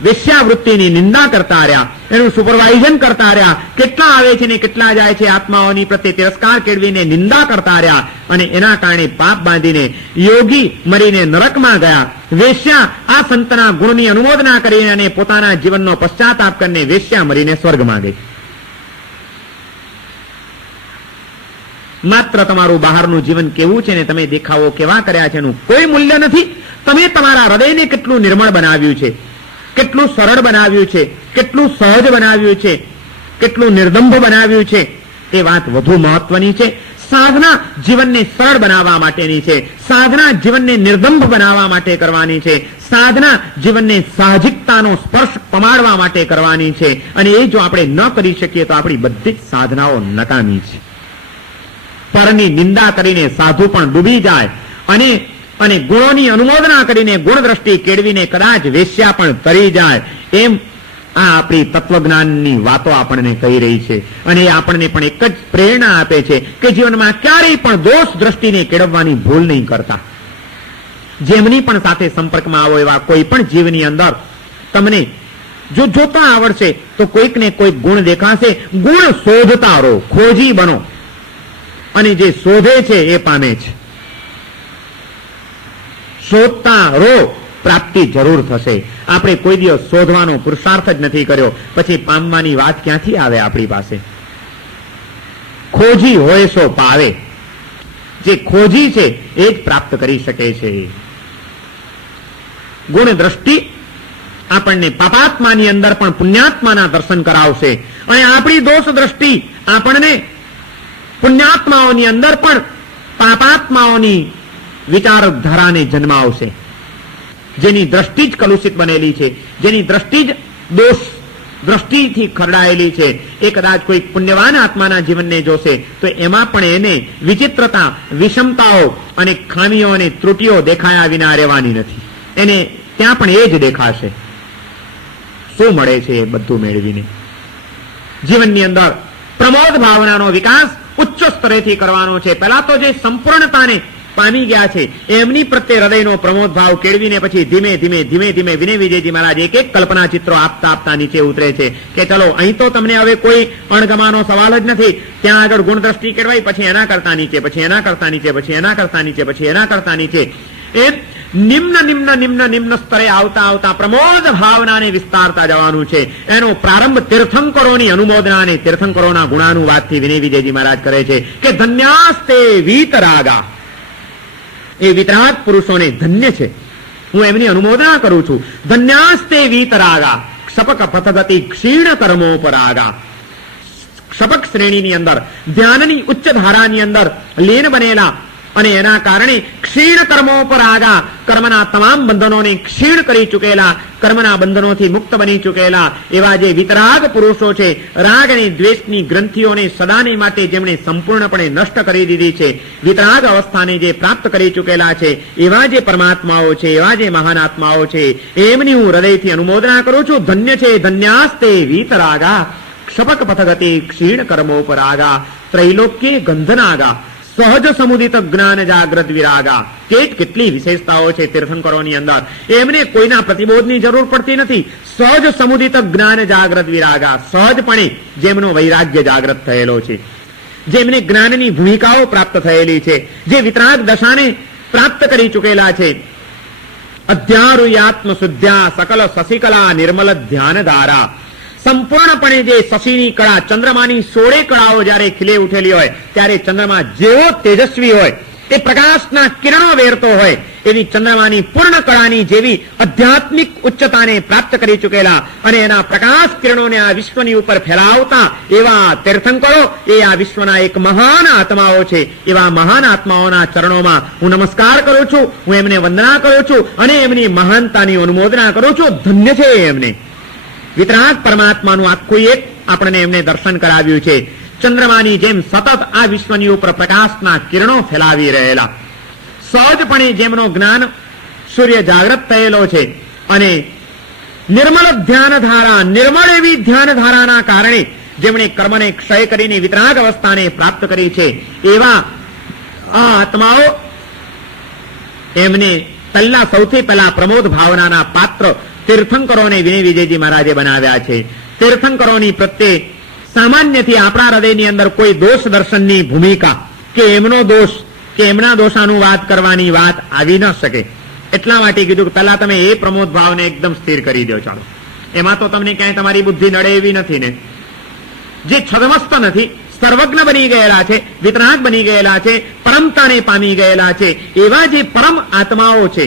વેશ્યાવૃત્તિની નિંદા કરતા રહ્યા, એનું સુપરવાઇઝન કરતા રહ્યા. કેટલા આવે છે ને કેટલા જાય છે આત્માઓની પ્રત્યે તિરસ્કાર કેળવીને નિંદા કરતા રહ્યા, અને એના કારણે પાપ બાંધીને યોગી મરીને નરકમાં ગયા. વેશ્યા આ સંતના ગુણની અનુમોદના કરીને અને પોતાના જીવનનો પશ્ચાતાપ કરીને વેશ્યા મરીને સ્વર્ગમાં ગઈ. માત્ર તમારું બહારનું જીવન કેવું છે ને તમે દેખાવો કેવા કર્યા છે એનું કોઈ મૂલ્ય નથી. તમે તમારા હૃદયને કેટલું નિર્મળ બનાવ્યું છે, કેટલું સરળ બનાવ્યું છે, કેટલું સહજ બનાવ્યું છે, કેટલું નિર્દંભ બનાવ્યું છે, તે વાત વધુ મહત્વની છે. સાધના જીવનને સરળ બનાવવા માટેની છે, સાધના જીવનને નિર્દંભ બનાવવા માટે કરવાની છે, સાધના જીવનને સાહજિકતાનો સ્પર્શ પમાડવા માટે કરવાની છે. અને એ જો આપણે ન કરી શકીએ તો આપણી બધી જ સાધનાઓ નકામી છે. પરની નિંદા કરીને સાધુ પણ ડૂબી જાય અને ગુણોની અનુમોદના કરીને ગુણ દ્રષ્ટિ કેળવીને કદાચ વેશ્યા પણ તરી જાય. એમ આ આપણી તત્વજ્ઞાનની વાતો આપણને કહી રહી છે. અને એ આપણને પણ એક જ પ્રેરણા આપે છે કે જીવનમાં ક્યારેય પણ દોષ દ્રષ્ટિને કેળવવાની ભૂલ નહીં કરતા. જેમની પણ સાથે સંપર્કમાં આવો એવા કોઈ પણ જીવની અંદર તમને જો જોતા આવડશે તો કોઈક ને કોઈક ગુણ દેખાશે. ગુણ શોધતા રહો, ખોજી બનો, અને જે શોધે છે એ પામે છે. શોધતા રહો, પ્રાપ્તિ જરૂર થશે. આપણે કોઈ દિવસ શોધવાનો પુરુષાર્થ જ નથી કર્યો, પછી પામવાની વાત ક્યાંથી આવે આપણી પાસે? ખોજી હોય સો પાવે. જે ખોજી છે એ જ પ્રાપ્ત કરી શકે છે. ગુણ દ્રષ્ટિ આપણને પાપાત્માની અંદર પણ પુણ્યાત્માના દર્શન કરાવશે, અને આપણી દોષ દ્રષ્ટિ આપણને પુણ્યાત્માઓની અંદર પણ પાપાત્માઓની વિચારધારાને જન્માવશે. જેની દ્રષ્ટિ જ કલુષિત બનેલી છે, જેની દ્રષ્ટિ જ દોષ દ્રષ્ટિથી ખરડાયેલી છે, એ કદાચ કોઈ પુણ્યવાન આત્માના જીવનને જોશે તો એમાં પણ એને વિચિત્રતા, વિષમતાઓ અને ખામીઓ અને ત્રુટીઓ દેખાયા વિના રહેવાની નથી. એને ત્યાં પણ એ જ દેખાશે. શું મળે છે એ બધું મેળવીને? જીવનની અંદર પ્રમોદ ભાવનાનો વિકાસ ઉચ્ચ સ્તરેથી કરવાનો છે. પહેલા તો જે સંપૂર્ણતાને પામી ગયા છે એમની પ્રત્યે હૃદયનો પ્રમોદ ભાવ કેળવીને પછી ધીમે ધીમે વિનય વિજયજી મહારાજ એક એક કલ્પના ચિત્રો આપતા નીચે ઉતરે છે કે ચલો અહીં તો તમને હવે કોઈ અણગમાનો સવાલ જ નથી. ત્યાં આગળ ગુણ દ્રષ્ટિ કેળવાય, પછી એના કરતા નીચે, પછી એના કરતા નીચે, પછી એના કરતા નીચે, પછી એના કરતા નીચે, એમ નિમ્ન સ્તરે આવતા પ્રમોદ ભાવનાને વિસ્તારતા જવાનું છે. એનો પ્રારંભ તીર્થંકરોની અનુમોદના અને તીર્થંકરોના ગુણાનુવાદથી વિનય વિજયજી મહારાજ કરે છે કે ધન્યાસ્તે વીતરાગા. એ વિતરાગ પુરુષોને ધન્ય છે, હું એમની અનુમોદના કરું છું. ધન્યાસ્તે વીતરાગા ક્ષપક પથગતિ ક્ષીણ કર્મોપરાગા. ક્ષપક શ્રેણીની અંદર, ધ્યાનની ઉચ્ચ ધારાની અંદર લીન બનેલા અને એના કારણે ક્ષીણ કર્મોપરાગા, કર્મના તમામ બંધનોને ક્ષીણ કરી ચૂકેલા, કર્મના બંધનોથી મુક્ત બની ચૂકેલા એવા જે વિતરાગ પુરુષો છે, રાગ અને દ્વેષની ગ્રંથિઓને સદાને માટે જેમણે સંપૂર્ણપણે નષ્ટ કરી દીધી છે, વિતરાગ અવસ્થાને જે પ્રાપ્ત કરી ચૂકેલા છે, એવા જે પરમાત્માઓ છે, એવા જે મહાન આત્માઓ છે, એમની હું હૃદયથી અનુમોદના કરું છું. ધન્ય છે ધન્યાસ્તે વીતરાગા ક્ષપક પથગતિ ક્ષીણ કર્મોપરાગા ત્રૈલોક્ય ગંધનાગા સહજ સમુદિત જ્ઞાન જાગ્રત વિરાગા. કેટલી વિશેષતાઓ છે તીર્થંકરોની અંદર. એમને કોઈના પ્રતિબોધની જરૂર પડતી નથી. સહજ સમુદિત જ્ઞાન જાગ્રત વિરાગા, સહજપણે જેમનો વૈરાગ્ય જાગ્રત થયેલો છે. જેમને જ્ઞાનની ભૂમિકાઓ પ્રાપ્ત થયેલી છે, જે વિતરાગ દશાને પ્રાપ્ત કરી ચૂકેલા છે. અધ્યારુયાત્મ શુદ્ધ્યા સકલ શશિકલા નિર્મલ ધ્યાન ધારા. સંપૂર્ણપણે જે શશીની કળા, ચંદ્રમાની 16 કળાઓ જ્યારે ખીલે ઉઠેલી હોય ત્યારે ચંદ્રમા જેવો તેજસ્વી હોય, તે પ્રકાશના કિરણો વેરતો હોય, એવી ચંદ્રમાની પૂર્ણ કળાની જેવી આધ્યાત્મિક ઉચ્ચતાને પ્રાપ્ત કરી ચૂકેલા અને એના પ્રકાશ કિરણોને આ વિશ્વની ઉપર ફેલાવતા એવા તીર્થંકરો એ આ વિશ્વના એક મહાન આત્માઓ છે. એવા મહાન આત્માઓના ચરણોમાં હું નમસ્કાર કરું છું, હું એમને વંદના કરું છું અને એમની મહાનતાની અનુમોદના કરું છું. ધન્ય છે એમને. વિતરાગ પરમાત્માનું આખું એક આપણને એમને દર્શન કરાવ્યું છે. ચંદ્રમાની જેમ સતત આ વિશ્વની ઉપર પ્રકાશના કિરણો ફેલાવી રહેલા, સહજપણે જેમનો જ્ઞાન સૂર્ય જાગૃત થયેલો છે અને નિર્મળ ધ્યાન ધારા, નિર્મળ એવી ધ્યાન ધારાના કારણે જેમણે કર્મને ક્ષય કરીને વિતરાગ અવસ્થાને પ્રાપ્ત કરી છે, એવા આ આત્માઓ એમને સૌથી પહેલા પ્રમોદ ભાવનાના પાત્ર તીર્થંકરોને વિનય વિજયજી મહારાજે બનાવ્યા છે. તીર્થંકરોની પ્રત્યે સામાન્યથી આપણા હૃદયની અંદર કોઈ દોષ દર્શનની ભૂમિકા કે એમનો દોષ કે એમના દોષાનુવાદ કરવાની વાત આવી ન શકે. એટલા માટે કીધું કે પહેલા તમે એ પ્રમોદ ભાવને એકદમ સ્થિર કરી દો. ચાલો, એમાં તો તમને ક્યાંય તમારી બુદ્ધિ નડે એવી નથી ને. જે છદમસ્ત નથી, સર્વજ્ઞ બની ગયેલા છે, વિતરાગ બની ગયેલા છે, પરમતાને પામી ગયેલા છે, એવા જે પરમ આત્માઓ છે,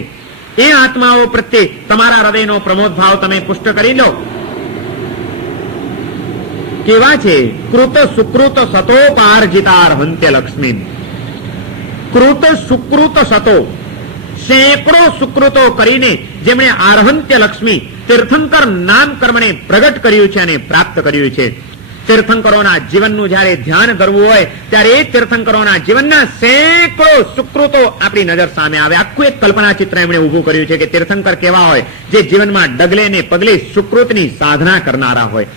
એ આત્માઓ પ્રત્યે તમારા હૃદયનો પ્રમોદ ભાવ તમે પુષ્ટ કરી લો. કેવા છે? કૃત સુકૃત સતો પાર્જિતાર હંત્ય લક્ષ્મી. કૃત સુકૃત સતો, સેંકડો સુકૃતો કરીને જેમણે આરહંત્ય લક્ષ્મી તીર્થંકર નામ કર્મને પ્રગટ કર્યું છે અને પ્રાપ્ત કર્યું છે. તીર્થંકરોના જીવનનું જયારે ધ્યાન ધરવું હોય ત્યારે એ તીર્થંકરોના જીવનના સેંકડો સુકૃતો આપણી નજર સામે આવે. આખું એક કલ્પના ચિત્ર એમણે ઉભું કર્યું છે કે તીર્થંકર કેવા હોય, જે જીવનમાં ડગલે ને પગલે સુકૃતની સાધના કરનારા હોય,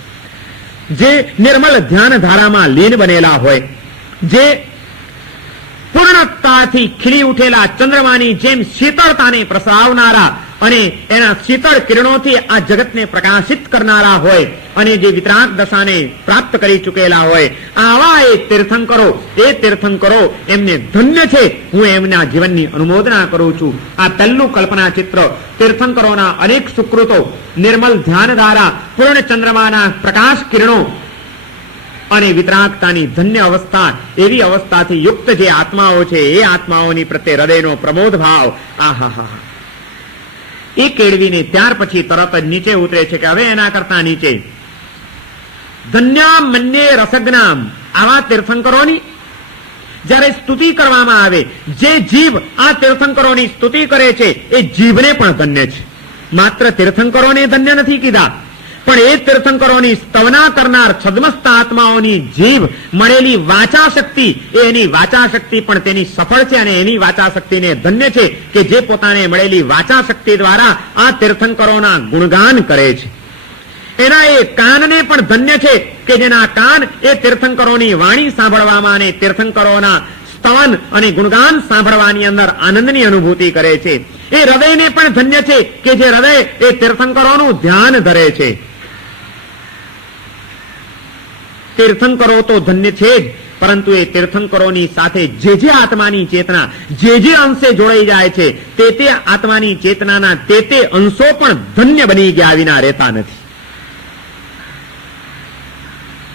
જે નિર્મલ ધ્યાન ધારામાં લીન બનેલા હોય, જે પૂર્ણતાથી ખીલી ઉઠેલા ચંદ્રમાની જેમ શીતળતાને પ્રસરાવનારા અને એના શીતળ કિરણોથી આ જગતને પ્રકાશિત કરનારા હોય અને જે વિતરાગ દશાને પ્રાપ્ત કરી ચૂકેલા હોય, આવા એ તીર્થંકરો એમને ધન્ય છે. હું એમના જીવનની અનુમોદના કરું છું. આ પહેલું કલ્પના ચિત્ર તીર્થંકરોના અનેક સુકૃતો, નિર્મલ ધ્યાન ધારા, પૂર્ણ ચંદ્રમાના પ્રકાશ કિરણો અને વિતરાગતાની ધન્ય અવસ્થા, એવી અવસ્થાથી યુક્ત જે આત્માઓ છે, એ આત્માઓની પ્રત્યે હૃદયનો પ્રમોદ ભાવ આહા એ કેળવીને ત્યાર પછી તરત જ નીચે ઉતરે છે કે હવે એના કરતા નીચે ધન્યામ મન્યે રસજ્ઞામ. આવા તીર્થંકરોની જ્યારે સ્તુતિ કરવામાં આવે, જે જીવ આ તીર્થંકરોની સ્તુતિ કરે છે એ જીવને પણ ધન્ય છે. માત્ર તીર્થંકરોને ધન્ય નથી કીધા, પણ એ તીર્થંકરોની સ્તવના કરનાર છદ્મસ્ત આત્માઓની જીવ મળેલી વાચા શક્તિ, એની વાચા શક્તિ પણ તેની સફળ છે અને એની વાચા શક્તિને ધન્ય છે કે જે પોતાને મળેલી વાચા શક્તિ દ્વારા આ તીર્થંકરોના ગુણગાન કરે છે. એના એ કાનને પણ ધન્ય છે કે જેના કાન એ તીર્થંકરોની વાણી સાંભળવામાં અને તીર્થંકરોના સ્તવન અને ગુણગાન સાંભળવાની અંદર આનંદની અનુભૂતિ કરે છે. એ હૃદયને પણ ધન્ય છે કે જે હૃદય એ તીર્થંકરોનું ધ્યાન ધરે છે. તીર્થંકરો તો ધન્ય છે જ, પરંતુ એ તીર્થંકરોની સાથે જે આત્માની ચેતના જે અંશે જોડાઈ જાય છે, તે આત્માની ચેતનાના તે અંશો પણ ધન્ય બની ગયા વિના રહેતા નથી.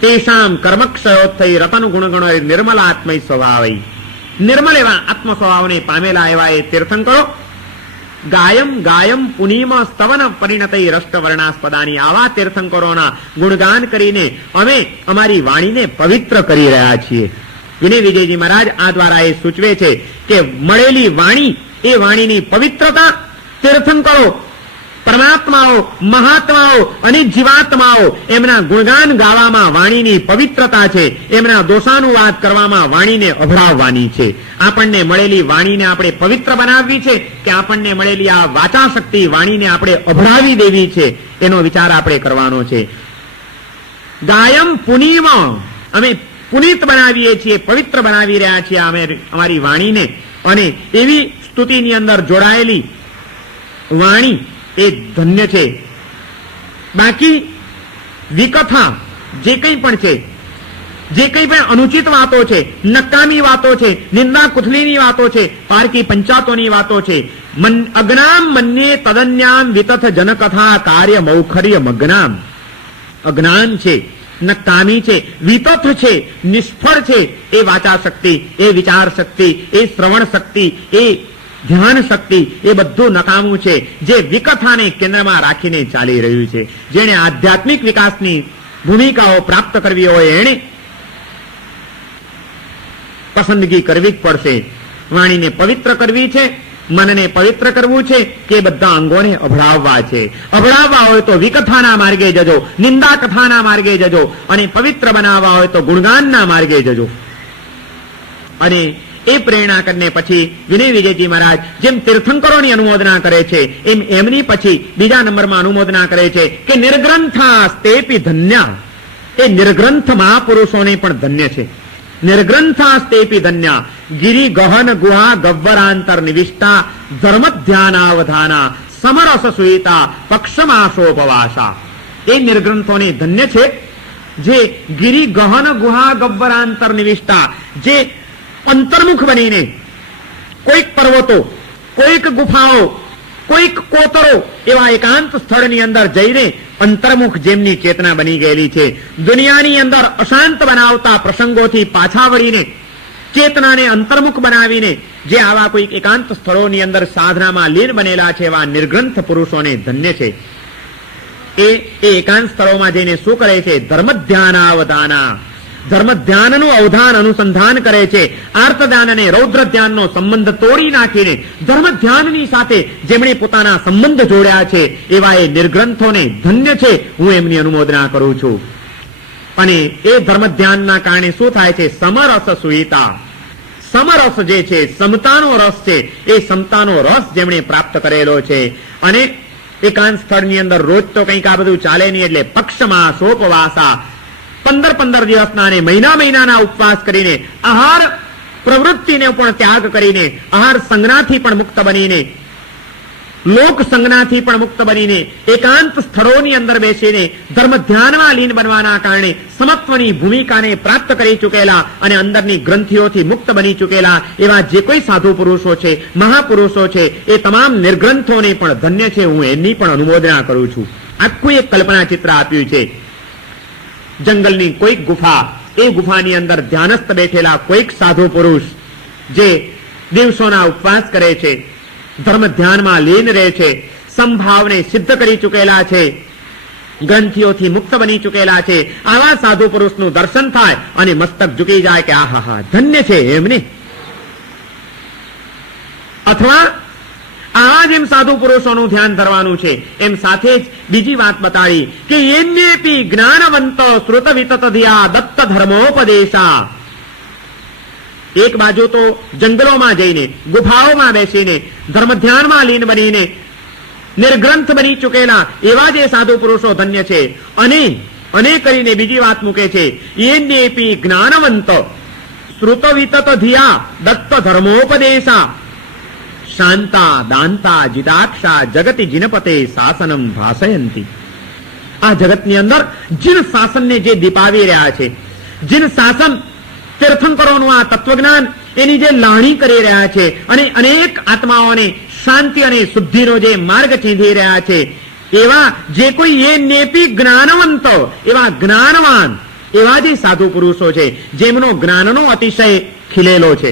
તેષામ કર્મક્ષયોત્થૈ રતન ગુણગણો નિર્મલ આત્મૈ સ્વભાવૈ. નિર્મલ એવા આત્મ સ્વભાવને પામેલા એવા એ તીર્થંકરો ગાયમ પુનીમ સ્તવન પરિણતૈ રષ્ટવર્ણાસ્પદાની. આવા તીર્થંકરોના ગુણગાન કરીને અમે અમારી વાણીને પવિત્ર કરી રહ્યા છીએ. વિનય વિજયજી મહારાજ આ દ્વારા એ સૂચવે છે કે મળેલી વાણી, એ વાણીની પવિત્રતા તીર્થંકરો, પરમાત્માઓ, મહાત્માઓ અને જીવાત્માઓ એમના ગુણગાન ગાવામાં વાણીની પવિત્રતા છે. એમના દોષાનુવાદ કરવામાં વાણીને અભડાવવાની છે. આપણને મળેલી વાણીને આપણે પવિત્ર બનાવવી છે કે આપણને મળેલી આ વાચા શક્તિ વાણીને આપણે અભડાવી દેવી છે, એનો વિચાર આપણે કરવાનો છે. ગાયમ પુનીમ, અમે પુનિત બનાવીએ છીએ, પવિત્ર બનાવી રહ્યા છીએ અમે અમારી વાણીને. અને એવી સ્તુતિની અંદર જોડાયેલી વાણી એ ધન્ય છે. બાકી વિકથા જે કંઈ પણ છે, જે કંઈ પણ અનુચિત વાતો છે, નકામી વાતો છે, નિંદા કુથલીની વાતો છે, પારકી પંચાતોની વાતો છે, અજ્ઞામ મન્યે તદન્યામ વિતથ જનકથા કાર્ય મૌખર્ય મગ્નામ. અજ્ઞાન છે, નકામી છે, વિતથ છે, નિષ્ફળ છે એ વાચા શક્તિ, એ વિચાર શક્તિ, એ શ્રવણ શક્તિ, એ ધ્યાન શક્તિ, એ બધું નકામું છે જે વિકથાને કેન્દ્રમાં રાખીને ચાલી રહ્યું છે. જેણે આધ્યાત્મિક વિકાસની ભૂમિકાઓ પ્રાપ્ત કરવી હોય એણે પસંદગી કરવી જ પડશે. વાણીને પવિત્ર કરવી છે, મનને પવિત્ર કરવું છે કે બધા અંગોને અભડાવવા છે. અભડાવવા હોય તો વિકથાના માર્ગે જજો, નિંદા કથાના માર્ગે જજો, અને પવિત્ર બનાવવા હોય તો ગુણગાનના માર્ગે જજો. અને એ પ્રેરણા કરીને પછી વિનય વિજયજી મહારાજ જેમ તીર્થંકરોની અનુમોદના કરે છે એમ એમની પછી બીજા નંબરમાં અનુમોદના કરે છે કે નિર્ગ્રંથા સ્તેપી ધન્યા. એ નિર્ગ્રંથ મહાપુરુષોને પણ ધન્ય છે. નિર્ગ્રંથા સ્તેપી ધન્યા. ગિરી ગહન ગુહા ગવ્વરાંતર નિવિષ્ટા ધર્મ ધ્યાનાવધાના સમરસ સુઈતા પક્ષમાસોપવાસા. એ નિર્ગ્રંથોને ધન્ય છે જે ગિરી ગહન ગુહા ગવ્વરાંતર નિવિષ્ટા, જે અંતર્મુખ બનીને કોઈક પર્વતો, કોઈક ગુફાઓ, કોઈક કોતરો એવા એકાંત સ્થળની અંદર જઈને અંતર્મુખ જેમની ચેતના બની ગયેલી છે, દુનિયાની અંદર અશાંત બનાવતા પ્રસંગોથી પાછા વળીને ચેતનાને અંતર્મુખ બનાવીને જે આવા કોઈક એકાંત સ્થળોની અંદર સાધનામાં લીન બનેલા છે એવા નિર્ગ્રંથ પુરુષોને ધન્ય છે. એ એકાંત સ્થળોમાં જઈને શું કરે છે? ધર્મ ધ્યાનાવધાના. ધર્મ ધ્યાનનું અવધાન અનુસંધાન કરે છે. આર્ત ધ્યાન અને રૌદ્ર ધ્યાનનો સંબંધ તોડી નાખીને ધર્મ ધ્યાનની સાથે જેમણે પોતાના સંબંધ જોડ્યા છે એવા એ નિર્ગ્રંથોને ધન્ય છે. હું એમની અનુમોદના કરું છું. અને એ ધર્મ ધ્યાનના કારણે શું થાય છે? સમરસ સુઈતા. સમરસ જે છે, સમતાનો રસ છે, એ સમતાનો રસ જેમણે પ્રાપ્ત કરેલો છે. અને એકાંત સ્થળની અંદર રોજ તો કંઈક આ બધું ચાલે નહીં, એટલે પક્ષમાં સોપવાસા, 15 દિવસના અને મહિનાના ઉપવાસ કરીને આહાર પ્રવૃત્તિને પણ ત્યાગ કરીને, આહાર સંજ્ઞાથી પણ મુક્ત બનીને, લોક સંજ્ઞાથી પણ મુક્ત બનીને એકાંત સ્થળોની અંદર બેસીને ધર્મ ધ્યાનમાં લીન બનવાના કારણે સમત્વની ભૂમિકાને પ્રાપ્ત કરી ચૂકેલા અને અંદરની ગ્રંથિઓથી મુક્ત બની ચૂકેલા એવા જે કોઈ સાધુ પુરુષો છે, મહાપુરુષો છે, એ તમામ નિર્ગ્રંથોને પણ ધન્ય છે. હું એમની પણ અનુમોદના કરું છું. આખું એક કલ્પના ચિત્ર આપ્યું છે. જંગલની કોઈક ગુફા, એ ગુફાની અંદર ધ્યાનસ્થ બેઠેલા કોઈક સાધુ પુરુષ જે દિવસોના ઉપવાસ કરે છે, ધર્મ ધ્યાનમાં લીન રહે છે, સંભાવને સિદ્ધ કરી ચૂકેલા છે, ગ્રંથિઓથી મુક્ત બની ચૂકેલા છે, આવા સાધુ પુરુષનું દર્શન થાય અને મસ્તક ઝૂકી જાય કે આહા ધન્ય છે એમને. અથવા આવા જેમ સાધુ પુરુષોનું ધ્યાન ધરવાનું છે, એમ સાથે જ બીજી વાત બતાડી કે એન્યેપી જ્ઞાનવંત શ્રુત વિતત ધિયા દત્ત ધર્મોપદેશા. એક બાજુ તો જંગલોમાં જઈને, ગુફાઓમાં બેસીને, ધર્મ ધ્યાનમાં લીન બનીને નિર્ગ્રંથ બની ચૂકેલા એવા જે સાધુ પુરુષો ધન્ય છે. અને કરીને બીજી વાત મૂકે છે, એન્યેપી જ્ઞાનવંત શ્રુત વિતત ધિયા દત્ત ધર્મોપદેશા શાંતા દાંતા જીતાક્ષા જગતિ જીનપતે શાસનમ ભાષયંતી. આ જગતની અંદર જીન શાસનને જે દીપાવી રહ્યા છે, જીન શાસન તીર્થંકરોનું આ તત્વજ્ઞાન એની જે લાણી કરી રહ્યા છે અને અનેક આત્માઓને શાંતિ અને શુદ્ધિનો જે માર્ગ ચીંધી રહ્યા છે, એવા જે કોઈ એ નેપી જ્ઞાનવંત, એવા જ્ઞાનવાન એવા જે સાધુ પુરુષો છે જેમનો જ્ઞાનનો અતિશય ખીલેલો છે,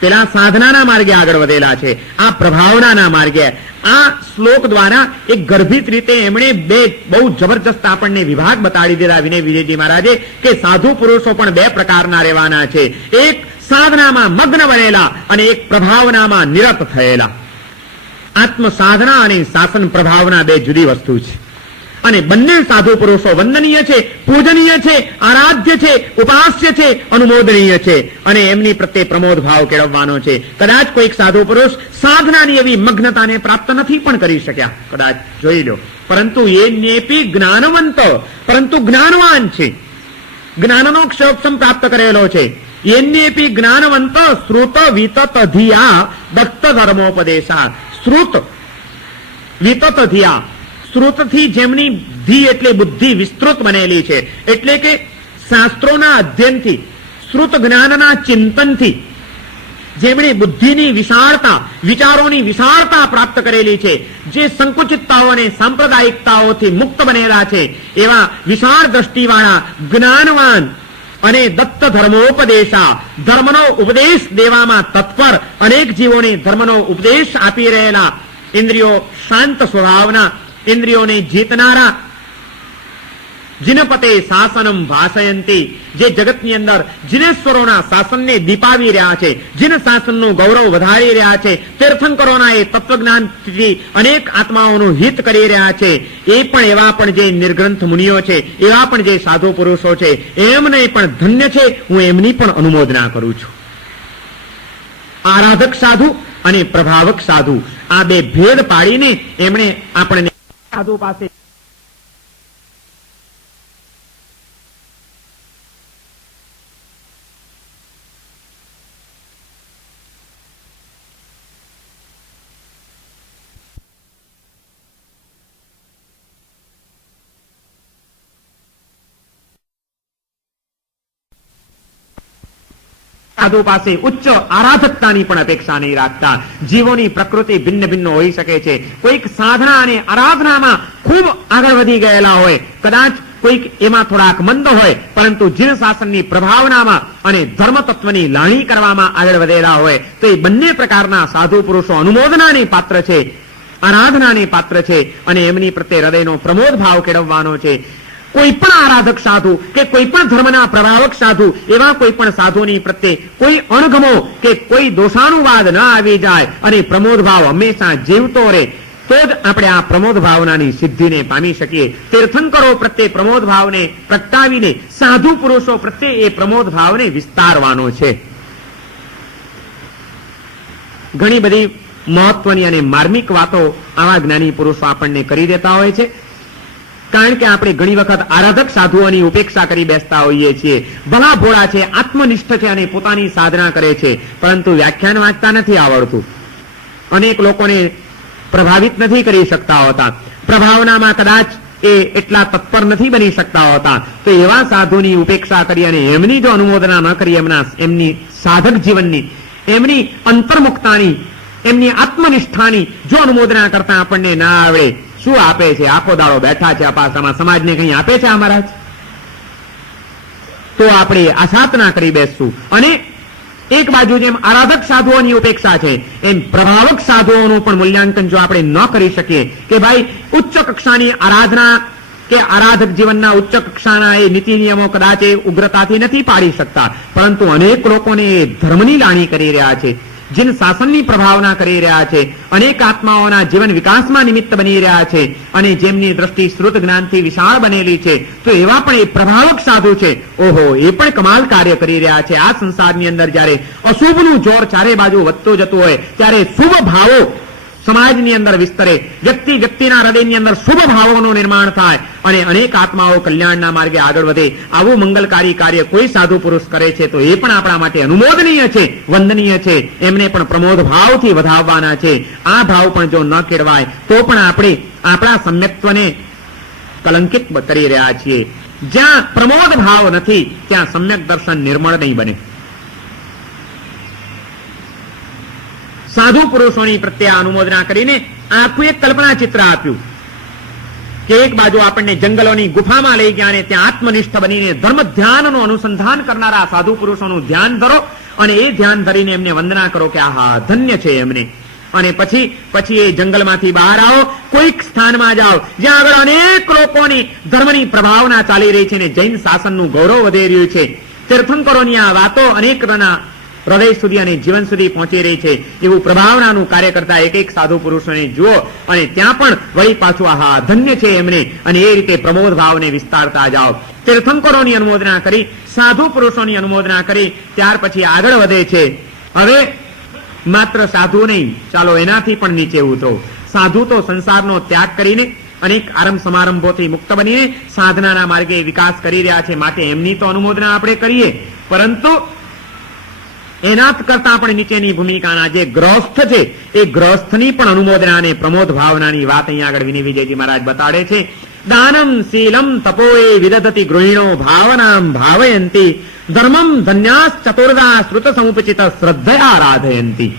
પેલા સાધનાના માર્ગે આગળ વધેલા છે, આ પ્રભાવનાના માર્ગે. આ શ્લોક દ્વારા એક ગર્ભિત રીતે એમણે બે બહુ જબરજસ્ત આપણને વિભાગ બતાડી દીધા વિનય વિજયજી મહારાજે કે સાધુ પુરુષો પણ બે પ્રકારના રહેવાના છે. એક સાધનામાં મગ્ન બનેલા અને એક પ્રભાવનામાં નિરત થયેલા. આત્મ સાધના અને શાસન પ્રભાવના બે જુદી વસ્તુ છે. અને બંને સાધુ પુરુષો વંદનીય છે, પૂજનીય છે, આરાધ્ય છે, ઉપાસ્ય છે, અનુમોદનીય છે. અને એમની પ્રત્યે પ્રમોદ ભાવ કેળવવાનો છે. કદાચ કોઈક સાધુ પુરુષ સાધનાની એવી મગ્નતાને પ્રાપ્ત નથી પણ કરી શક્યા, કદાચ જોઈ લો, પરંતુ એ નેપી જ્ઞાનવંત, પરંતુ જ્ઞાનવાન છે, જ્ઞાનનો ક્ષયોક્ષમ પ્રાપ્ત કરેલો છે. એન્યેપી જ્ઞાનવંત શ્રુત વિતત ધિયા દત્ત ધર્મોપદેશા. શ્રુત વિતત ધિયા, શ્રુતથી જેમની ધી એટલે બુદ્ધિ વિસ્તૃત બનેલી છે, એટલે કે શાસ્ત્રોના અધ્યયનથી, શ્રુત જ્ઞાનના ચિંતનથી જેમણે બુદ્ધિની વિશાળતા, વિચારોની વિશાળતા પ્રાપ્ત કરેલી છે, જે સંકુચિતતાઓ અને સાંપ્રદાયિકતાઓથી મુક્ત બનેલા છે, એવા વિશાળ દ્રષ્ટિવાળા, જ્ઞાનવાન અને દત્ત ધર્મોપદેશા, ધર્મનો ઉપદેશ દેવામાં તત્પર, અનેક જીવોને ધર્મનો ઉપદેશ આપી રહેલા, ઇન્દ્રિયો શાંત સ્વભાવના, ઇન્દ્રિયોને જીતનારા, જીનપતે શાસનમ ભાષયંતી, જે જગતની અંદર જીનેશ્વરોના શાસનને દીપાવી રહ્યા છે, જીન શાસનનું ગૌરવ વધારી રહ્યા છે, તીર્થંકરોના એ તત્વજ્ઞાનથી અનેક આત્માઓનું હિત કરી રહ્યા છે, એ પણ એવા પણ જે નિર્ગ્રંથ મુનિઓ છે, એવા પણ જે સાધુ પુરુષો છે, એમને પણ ધન્ય છે. હું એમની પણ અનુમોદના કરું છું. આરાધક સાધુ અને પ્રભાવક સાધુ, આ બે ભેદ પાડીને એમણે આપણને સાધુ પાસે સાધુ પાસે ઉચ્ચ આરાધકતાની પણ અપેક્ષા નહીં રાખતા. જીવોની પ્રકૃતિ ભિન્ન ભિન્ન હોઈ શકે છે. કોઈક સાધના અને આરાધનામાં ખૂબ આગળ વધી ગયેલા હોય, કદાચ કોઈક એમાં થોડાક મંદ હોય, પરંતુ જીન શાસનની પ્રભાવનામાં અને ધર્મ તત્વની લાણી કરવામાં આગળ વધેલા હોય, તો એ બંને પ્રકારના સાધુ પુરુષો અનુમોદનાને પાત્ર છે, આરાધનાને પાત્ર છે, અને એમની પ્રત્યે હૃદયનો પ્રમોદ ભાવ કેળવવાનો છે. કોઈ પણ આરાધક સાધુ કે કોઈ પણ ધર્મના પ્રભાવક સાધુ, એવા કોઈ પણ સાધુની પ્રત્યે કોઈ અણગમો કે કોઈ દોષાનુવાદ ન આવી જાય અને પ્રમોદ ભાવ હંમેશા જીવતો રહે, તો જ આપણે આ પ્રમોદ ભાવનાની સિદ્ધિને પામી શકીએ. તીર્થંકરો પ્રત્યે પ્રમોદ ભાવને પ્રગટાવીને સાધુ પુરુષો પ્રત્યે એ પ્રમોદ ભાવને વિસ્તારવાનો છે. ઘણી બધી મહત્વની અને માર્મિક વાતો આવા જ્ઞાની પુરુષો આપણને કરી દેતા હોય છે. કારણ કે આપણે ઘણી વખત આરાધક સાધુઓની ઉપેક્ષા કરી બેસતા હોઈએ છીએ. ભલા ભોળા છે, આત્મનિષ્ઠ છે અને પોતાની સાધના કરે છે, પરંતુ વ્યાખ્યાન વાંચતા નથી આવડતું. અનેક લોકોને પ્રભાવિત નથી કરી શકતા હોતા, પ્રભાવનામાં કદાચ એ એટલા તત્પર નથી બની શકતા હોતા. તો એવા સાધુની ઉપેક્ષા કરી અને એમની જો અનુમોદના ન કરી, એમની સાધક જીવનની, એમની અંતર્મુક્તાની, એમની આત્મનિષ્ઠાની જો અનુમોદના કરતા આપણને ના આવડે, શું આપે છે? આખો દાડો બેઠા છે અપાસામાં, સમાજને કંઈ આપે છે આ મહારાજ? તો આપણે આશાત ના કરી બેસશું. અને એક બાજુ જેમ આરાધક સાધુઓની ઉપેક્ષા છે, એમ પ્રભાવક સાધુઓનું પણ મૂલ્યાંકન જો આપણે ન કરી શકીએ કે ભાઈ ઉચ્ચ કક્ષાની આરાધના કે આરાધક જીવનના ઉચ્ચ કક્ષાના એ નીતિ નિયમો કદાચ એ ઉગ્રતાથી નથી પાડી શકતા, પરંતુ અનેક લોકોને ધર્મની લાણી કરી રહ્યા છે, જીન શાસનની પ્રભાવના કરી રહ્યા છે, અનેક આત્માઓના જીવન વિકાસમાં નિમિત્ત બની રહ્યા છે, અને જેમની દ્રષ્ટિ શ્રુત જ્ઞાનથી વિશાળ બનેલી છે, તો એવા પણ એ પ્રભાવક સાધુ છે. ઓહો, એ પણ કમાલ કાર્ય કરી રહ્યા છે. આ સંસારની અંદર જ્યારે અશુભનું જોર ચારે બાજુ વધતું જતું હોય, ત્યારે શુભ ભાવો સમાજની અંદર વિસ્તરે, વ્યક્તિના હૃદયની અંદર શુભ ભાવોનું નિર્માણ થાય અને અનેક આત્માઓ કલ્યાણના માર્ગે આગળ વધે. આવું મંગલકારી કાર્ય કોઈ સાધુ પુરુષ કરે છે તો એ પણ આપણા માટે અનુમોદનીય છે, વંદનીય છે. એમને પણ પ્રમોદ ભાવથી વધાવવાના છે. આ ભાવ પણ જો ન કેળવાય તો પણ આપણે આપણા સમ્યક્ત્વને કલંકિત કરી રહ્યા છીએ. જ્યાં પ્રમોદ ભાવ નથી ત્યાં સમ્યક દર્શન નિર્મળ નહીં બને. સાધુ પુરુષોની પ્રત્યે અનુમોદના કરીને આખું એક કલ્પના ચિત્ર આપ્યું કે એક બાજુ આપણને જંગલોની ગુફામાં લઈ ગયા અને ત્યાં આત્મનિષ્ઠ બનીને ધર્મ ધ્યાનનું અનુસંધાન કરનારા સાધુ પુરુષોનું ધ્યાન ધરો અને એ ધ્યાન ધરીને એમને વંદના કરો કે આહા ધન્ય છે એમને. અને પછી એ જંગલમાંથી બહાર આવો, કોઈક સ્થાનમાં જાઓ જ્યાં આગળ અનેક લોકોની ધર્મની પ્રભાવના ચાલી રહી છે અને જૈન શાસનનું ગૌરવ વધી રહ્યું છે. તીર્થંકરોની આ વાતો અનેકના હૃદય સુધી અને જીવન સુધી પહોંચી રહી છે. એવું પ્રભાવનાનું કાર્ય કરતા એક સાધુ પુરુષોને જુઓ અને ત્યાં પણ વળી પાછું આહા ધન્ય છે એમને, અને એ રીતે પ્રમોદ ભાવને વિસ્તારતા જાઓ. તીર્થંકરોની અનુમોદના કરી, સાધુ પુરુષોની અનુમોદના કરી, ત્યાર પછી આગળ વધે છે. હવે માત્ર સાધુ નહીં, ચાલો એનાથી પણ નીચે ઉતરો. સાધુ તો સંસારનો ત્યાગ કરીને અનેક આરંભ સમારંભોથી મુક્ત બનીને સાધનાના માર્ગે વિકાસ કરી રહ્યા છે, માટે એમની તો અનુમોદના આપણે કરીએ, પરંતુ એના કરતા પણ નીચેની ભૂમિકાના જે ગ્રહસ્થ છે એ ગ્રહસ્થની પણ અનુમોદના અને પ્રમોદ ભાવનાની વાત અહીંયા આગળ વિનય વિજયજી મહારાજ બતાડે છે. દાનમ શીલમ તપોએ વિદધતિ ગૃહિણો ભાવનામ ભાવયંતી ધર્મમ ધન્યાસ ચતુર્દા શ્રુત સમુપચિત શ્રદ્ધયા આરાધયંતી.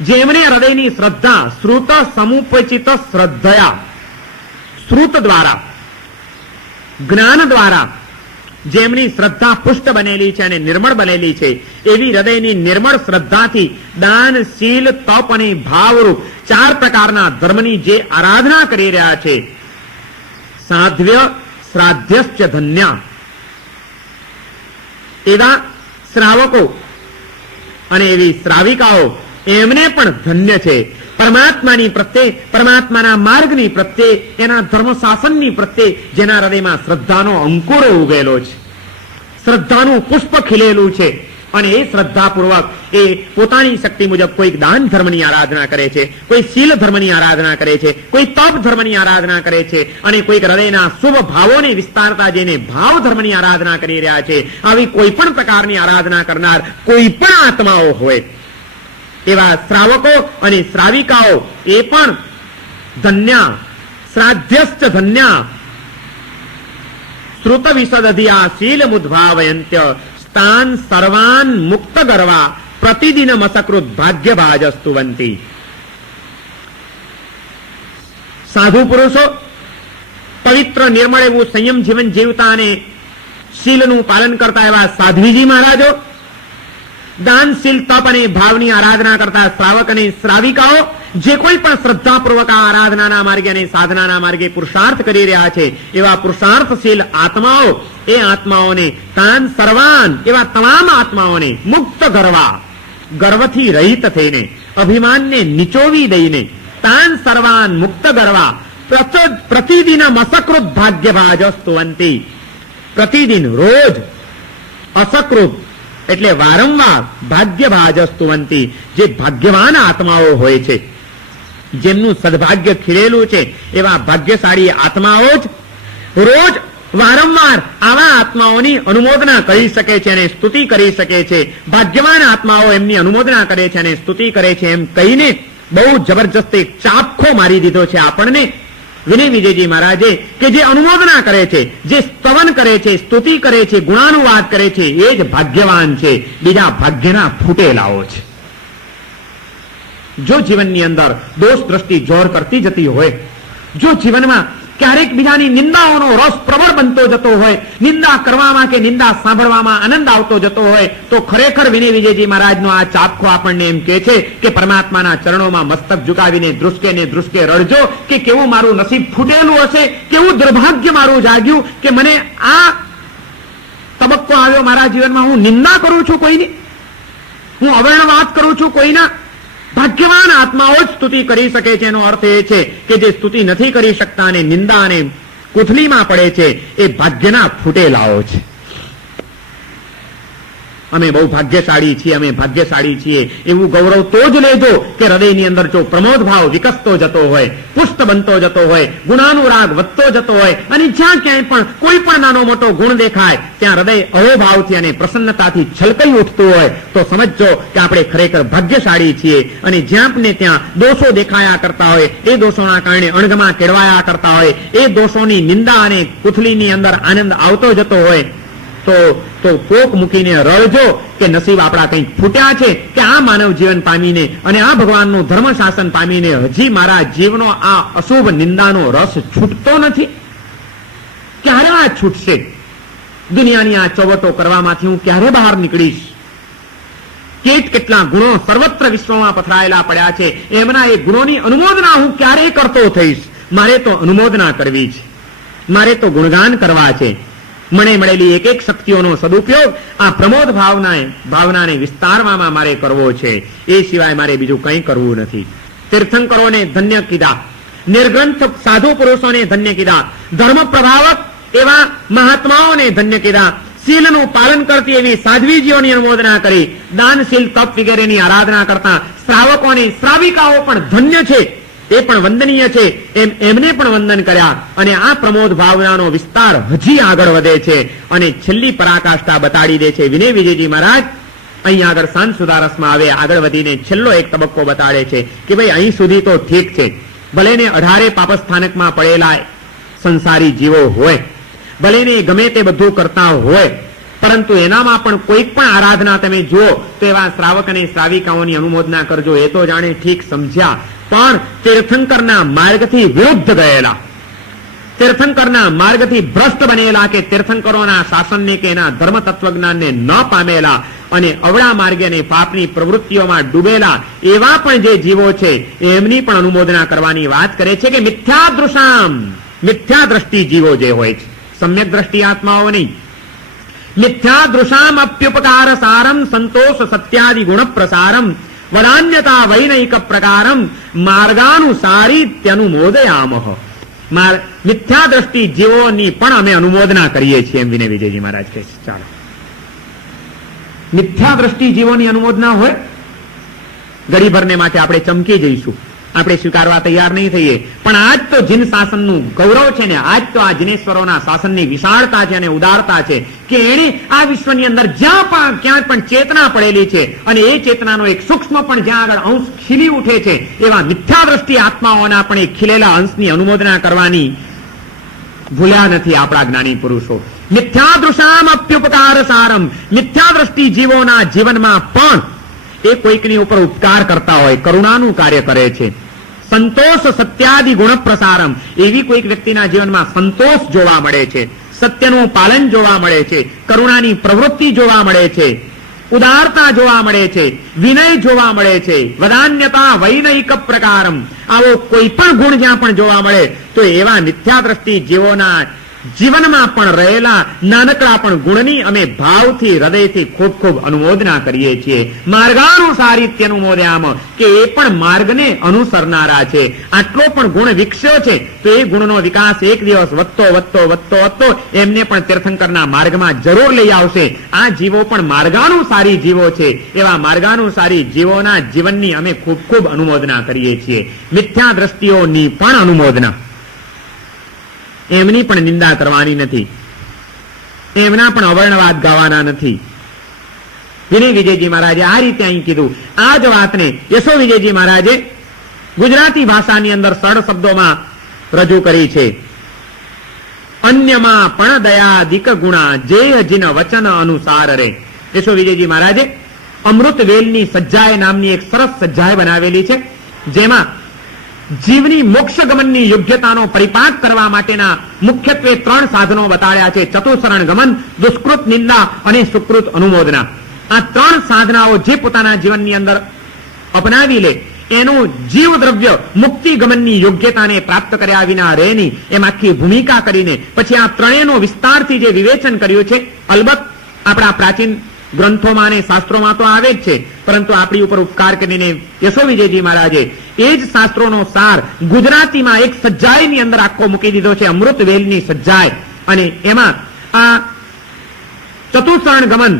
જેમને હૃદયની શ્રદ્ધા શ્રુત સમુપચિત શ્રદ્ધયા, શ્રુત દ્વારા, જ્ઞાન દ્વારા જેમની શ્રદ્ધા પુષ્ટ બનેલી છે અને નિર્મળ બનેલી છે, એવી હૃદયની નિર્મળ શ્રદ્ધાથી દાન, શીલ, તપ અને ભાવરૂપ 4 પ્રકારના ધર્મની જે આરાધના કરી રહ્યા છે, સાધ્ય શ્રાદ્ધ્યશ્ચ ધન્યા, એવા શ્રાવકો અને એવી શ્રાવિકાઓ એમને પણ ધન્ય છે. પરમાત્માની પ્રત્યે, પરમાત્માના માર્ગની પ્રત્યે, એના ધર્મશાસનની પ્રત્યે જેના હૃદયમાં શ્રદ્ધાનો અંકુર ઉગેલો છે, શ્રદ્ધાનું પુષ્પ ખીલેલું છે અને એ શ્રદ્ધાપૂર્વક એ પોતાની શક્તિ મુજબ કોઈક દાન ધર્મની આરાધના કરે છે, કોઈ શીલ ધર્મની આરાધના કરે છે, કોઈ તપ ધર્મની આરાધના કરે છે અને કોઈક હૃદયના શુભ ભાવોને વિસ્તારતા જેને ભાવ ધર્મની આરાધના કરી રહ્યા છે. આવી કોઈ પણ પ્રકારની આરાધના કરનાર કોઈ પણ આત્માઓ હોય એવા શ્રાવકો અને શ્રાવિકાઓ એ પણ ધન્યા, શ્રાદ્ધ્યશ્ચ ધન્યા, શ્રુત વિસદધિયા શીલ મુદ્ભાવયંત્ય સ્થાન સર્વાન મુક્ત ગર્વા પ્રતિદિન અસકૃત ભાગ્ય ભાજસ્તુવંતી. સાધુ પુરુષો પવિત્ર નિર્મળ એવું સંયમ જીવન જીવતા અને શીલનું પાલન કરતા એવા સાધ્વીજી મહારાજો, દાન, શીલ, તપ અને ભાવની આરાધના કરતા શ્રાવક અને શ્રાવિકાઓ જે કોઈ પણ શ્રદ્ધાપૂર્વક આ આરાધનાના માર્ગે અને સાધનાના માર્ગે પુરુષાર્થ કરી રહ્યા છે, એવા પુરુષાર્થશીલ આત્માઓ, એ આત્માઓને તાન સર્વાન, એવા તમામ આત્માઓને મુક્ત કરવા, ગર્વથી રહિત થઈને, અભિમાનને નીચોવી દઈને, તાન સર્વાન મુક્ત કરવા પ્રતિદિન અસકૃત ભાગ્ય ભાજસ્તુવંતી, પ્રતિદિન રોજ અસકૃત એટલે વારંવાર ભાગ્ય ભાજસ્તુવંતી, જે ભાગ્યવાન આત્માઓ હોય છે, જેમનું સદભાગ્ય ખીલેલું છે, એવા ભાગ્યશાળી આત્માઓ જ રોજ વારંવાર આવા આત્માઓની અનુમોદના કરી શકે છે અને સ્તુતિ કરી શકે છે. ભાગ્યવાન આત્માઓ એમની અનુમોદના કરે છે અને સ્તુતિ કરે છે એમ કહીને બહુ જબરજસ્ત એક ચાપખો મારી દીધો છે આપણને વિનય વિજયજી મહારાજે, કે જે અનુમોદના કરે છે, જે સ્તવન કરે છે, સ્તુતિ કરે છે, ગુણાનુવાદ કરે છે, એ જ ભાગ્યવાન છે, બીજા ભાગ્યના ફૂટેલાઓ છે. જો જીવનની અંદર દોષ દ્રષ્ટિ જોર કરતી જતી હોય, જો જીવનમાં ક્યારેક બીજાની નિંદાઓનો રસ પ્રબળ બનતો જતો હોય, નિંદા કરવામાં કે નિંદા સાંભળવામાં આનંદ આવતો જતો હોય, તો ખરેખર વિનય વિજયજી મહારાજનો આ ચાપખો આપણને એમ કહે છે કે પરમાત્માના ચરણોમાં મસ્તક ઝુકાવીને ધ્રુસકે ને ધ્રુસકે રડજો કે કેવું મારું નસીબ ફૂટેલું હશે, કેવું દુર્ભાગ્ય મારું જાગ્યું કે મને આ તબક્કો આવ્યો મારા જીવનમાં. હું નિંદા કરું છું કોઈની, હું અવહેળા કરું છું કોઈના. ભાગ્યવાન આત્માઓ જ સ્તુતિ કરી શકે છે. એનો અર્થ એ છે કે જે સ્તુતિ નથી કરી શકતા અને નિંદા અને કુથલીમાં પડે છે, એ ભાગ્યના ફૂટેલાઓ છે. અમે બહુ ભાગ્યશાળી છીએ, અમે ભાગ્યશાળી છીએ એવું ગૌરવ તો જ લેજો કે હૃદયની અંદર જો પ્રમોદ ભાવ વિકસતો જતો હોય, પુષ્ટ બનતો જતો હોય, ગુણાનુરાગ વધતો જતો હોય અને જ્યાં ક્યાંય પણ કોઈ પણ નાનો મોટો ગુણ દેખાય ત્યાં હૃદય અહોભાવથી અને પ્રસન્નતાથી છલકાઈ ઉઠતું હોય તો સમજજો કે આપણે ખરેખર ભાગ્યશાળી છીએ. અને જ્યાં ને ત્યાં દોષો દેખાયા કરતા હોય, એ દોષોના કારણે અણગમાં કેળવાયા કરતા હોય, એ દોષોની નિંદા અને કુથલીની અંદર આનંદ આવતો જતો હોય તો પોક મૂકીને રળજો કે નસીબ આપણા કંઈક ફૂટ્યા છે કે આ માનવ જીવન પામીને અને આ ભગવાનનું ધર્મ શાસન પામીને હજી મારા જીવનો આ અશુભ નિંદાનો રસ છૂટતો નથી. ક્યારે આ છૂટશે? દુનિયાની આ ચવટો કરવામાંથી હું ક્યારે બહાર નીકળીશ? કેટલા ગુણો સર્વત્ર વિશ્વમાં પથરાયેલા પડ્યા છે, એમના એ ગુણોની અનુમોદના હું ક્યારે કરતો થઈશ? મારે તો અનુમોદના કરવી છે, મારે તો ગુણગાન કરવા છે. મને મળેલી એક એક શક્તિઓનો સદુપયોગ આ પ્રમોદ ભાવનાને વિસ્તારવામાં મારે કરવો છે. એ સિવાય મારે બીજું કંઈ કરવું નથી. તીર્થંકરોને ધન્ય કીધા, નિર્ગ્રંથ સાધુ પુરુષોને ધન્ય કીધા, ધર્મ પ્રભાવક એવા મહાત્માઓને ધન્ય કીધા, શીલનું પાલન કરતી એવી સાધ્વીજીઓની અનુમોદના કરી, દાન, શીલ, તપ વગેરેની આરાધના કરતા શ્રાવકો અને શ્રાવિકાઓ પણ ધન્ય છે, એ પણ વંદનીય છે, એમને પણ વંદન કર્યા. અને આ પ્રમોદ ભાવનાનો વિસ્તાર હજી આગળ વધે છે અને છેલ્લી પરાકાષ્ઠા બતાડી દે છે વિનય વિજયજી મહારાજ. અહીંયા આગળ શાંત સુધારસમાં આવે આગળ વધીને છેલ્લો એક તબક્કો બતાડે છે કે ભાઈ અહીં સુધી તો ઠીક છે, ભલે ને 18 પાપસ્થાનકમાં પડેલા સંસારી જીવો હોય, ભલે ને ગમે તે બધું કરતા હોય, પરંતુ એનામાં પણ કોઈક પણ આરાધના તમે જુઓ તો એવા શ્રાવક અને શ્રાવિકાઓની અનુમોદના કરજો. એ તો જાણે ઠીક સમજ્યા, પણ તીર્થંકરના માર્ગથી વિરુદ્ધ ગયેલા, તીર્થંકરના માર્ગથી ભ્રષ્ટ બનેલા, કે તીર્થંકરોના શાસનને કે એના ધર્મ તત્વજ્ઞાનને ન પામેલા અને અવળા માર્ગે અને પાપની પ્રવૃત્તિઓમાં ડૂબેલા એવા પણ જે જીવો છે એમની પણ અનુમોદના કરવાની વાત કરે છે. કે મિથ્યાદૃશામ, મિથ્યા દ્રષ્ટિ જીવો જે હોય છે, સમ્યક દ્રષ્ટિ આત્માઓ નહીં. મિથ્યાદૃશામ અપ્યુપકાર સારમ સંતોષ સત્યાદિ ગુણ પ્રસારમ વદાન્યતા વૈનૈક પ્રકારમ માર્ગાનુસારીત્યનુમોદયામઃ. મિથ્યા દ્રષ્ટિ જીવોની પણ અમે અનુમોદના કરીએ છીએ, એમ વિનય વિજયજી મહારાજ કહે છે. ચાલો, મિથ્યા દ્રષ્ટિ જીવોની અનુમોદના હોય, ઘડીભરને માટે આપણે ચમકી જઈશું, આપણે સ્વીકારવા તૈયાર નહીં થઈએ, પણ આજ તો જીન શાસનનું ગૌરવ છે ને, આજ તો આ જીનેશ્વરોના શાસનની વિશાળતા છે અને ઉદારતા છે કે એણે આ વિશ્વની અંદર જ્યાં ક્યાંય પણ ચેતના પડેલી છે અને એ ચેતનાનો એક સૂક્ષ્મ પણ જ્યાં આગળ અંશ ખીલી ઉઠે છે, એવા મિથ્યા દ્રષ્ટિ આત્માઓના પણ એ ખીલેલા અંશની અનુમોદના કરવાની ભૂલ્યા નથી આપણા જ્ઞાની પુરુષો. મિથ્યાદૃશામ અપ્યુપકાર સારમ, મિથ્યા દ્રષ્ટિ જીવોના જીવનમાં પણ એ કોઈકની ઉપર ઉપકાર કરતા હોય, કરુણાનું કાર્ય કરે છે. સંતોષ સત્યાદિ ગુણ પ્રસારમ, એવી કોઈક વ્યક્તિના જીવનમાં સંતોષ જોવા મળે છે, સત્યનું પાલન જોવા મળે છે, કરુણાની પ્રવૃત્તિ જોવા મળે છે, ઉદારતા જોવા મળે છે, વિનય જોવા મળે છે, વદાન્યતા વૈનૈક પ્રકારમ, આવો કોઈ પણ ગુણ જ્યાં પણ જોવા મળે તો એવા મિથ્યા દ્રષ્ટિ જીવોના જીવનમાં પણ રહેલા નાનકડા પણ ગુણની અમે ભાવથી હૃદયથી ખૂબ ખૂબ અનુમોદના કરીએ છીએ. માર્ગાનુસારીત્યનુમોદયામ, કે એ પણ માર્ગને અનુસરનારા છે. આટલો પણ ગુણ વિકસ્યો છે તો એ ગુણનો વિકાસ એક દિવસ વધતો વધતો વધતો વધતો એમને પણ તીર્થંકરના માર્ગમાં જરૂર લઈ આવશે. આ જીવો પણ માર્ગાનુસારી જીવો છે, એવા માર્ગાનુસારી જીવોના જીવનની અમે ખૂબ ખૂબ અનુમોદના કરીએ છીએ. મિથ્યા દ્રષ્ટિઓની પણ અનુમોદના, એમની પણ નિંદા કરવાની નથી, એમના પણ અવર્ણવાદ ગાવાના નથી. વિનય વિજયજી મહારાજે આ રીતે અહીં કીધું. આ જ વાતને યશો વિજયજી મહારાજે ગુજરાતી ભાષાની અંદર સરળ શબ્દોમાં રજૂ કરી છે. અન્યમાં પણ દયાદિક ગુણા જેહ જીન વચન અનુસાર રે. યશો વિજયજી મહારાજે અમૃત વેલની સજ્જાય નામની એક સરસ સજ્જાય બનાવેલી છે, જેમાં જીવની મોક્ષ ગમનની યોગ્યતાનો પરિપાક કરવા માટેના મુખ્યત્વે 3 સાધનો બતાડ્યા છે: ચતુસરણ ગમન, દુષ્કૃત નિંદા અને સુકૃત અનુમોદના. આ 3 સાધનાઓ જે પોતાના જીવનની અંદર અપનાવી લે એનું જીવ દ્રવ્ય મુક્તિ ગમનની યોગ્યતાને પ્રાપ્ત કર્યા વિના રહેની, એમ આખી ભૂમિકા કરીને પછી આ ત્રણેયનો વિસ્તારથી જે વિવેચન કર્યું છે. અલબત્ત આપણા પ્રાચીન ગ્રંથોમાં અને શાસ્ત્રોમાં તો આવે જ છે, પરંતુ આપણી ઉપર ઉપકાર કરીને યશો વિજયજી મહારાજે એ જ શાસ્ત્રોનો સાર ગુજરાતીમાં એક સજ્જાયની અંદર આખો મૂકી દીધો છે, અમૃત વેલની સજ્જાય. અને એમાં આ ચતુસરણ ગમન,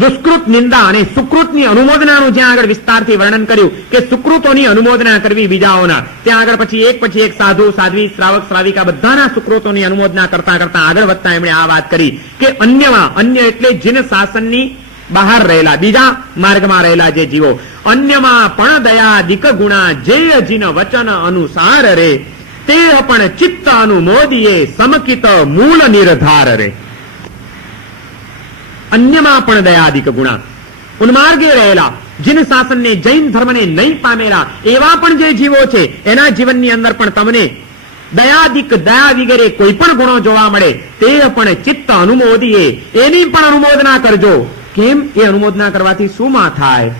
દુષ્કૃત નિંદા અને સુકૃતની અનુમોદનાનું જ્યાં આગળ વિસ્તારથી વર્ણન કર્યું કે સુકૃતોની અનુમોદના કરવી બીજાઓના, ત્યાં આગળ પછી એક સાધુ, સાધ્વી, શ્રાવક, શ્રાવિકા બધાના સુકૃતોની અનુમોદના કરતા કરતા આગળ વધતા એમણે આ વાત કરી કે અન્યમાં, અન્ય એટલે જીન શાસનની બહાર રહેલા, બીજા માર્ગમાં રહેલા જે જીવો, અન્યમાં પણ દયાદિક ગુણા જે જીન વચન અનુસાર રે તે પણ ચિત્ત અનુમોદીએ સમકિત મૂળ નિર્ધાર રે. અન્યમાં પણ દયાદિક ગુણા, ઉન્માર્ગે રહેલા, જીન શાસનને, જૈન ધર્મને નહીં પામેલા એવા પણ જે જીવો છે એના જીવનની અંદર પણ તમને દયાદિક, દયા વગેરે કોઈ પણ ગુણો જોવા મળે તે પણ ચિત્ત અનુમોદીએ, એની પણ અનુમોદના કરજો. કેમ? એ અનુમોદના કરવાથી શું માં થાય?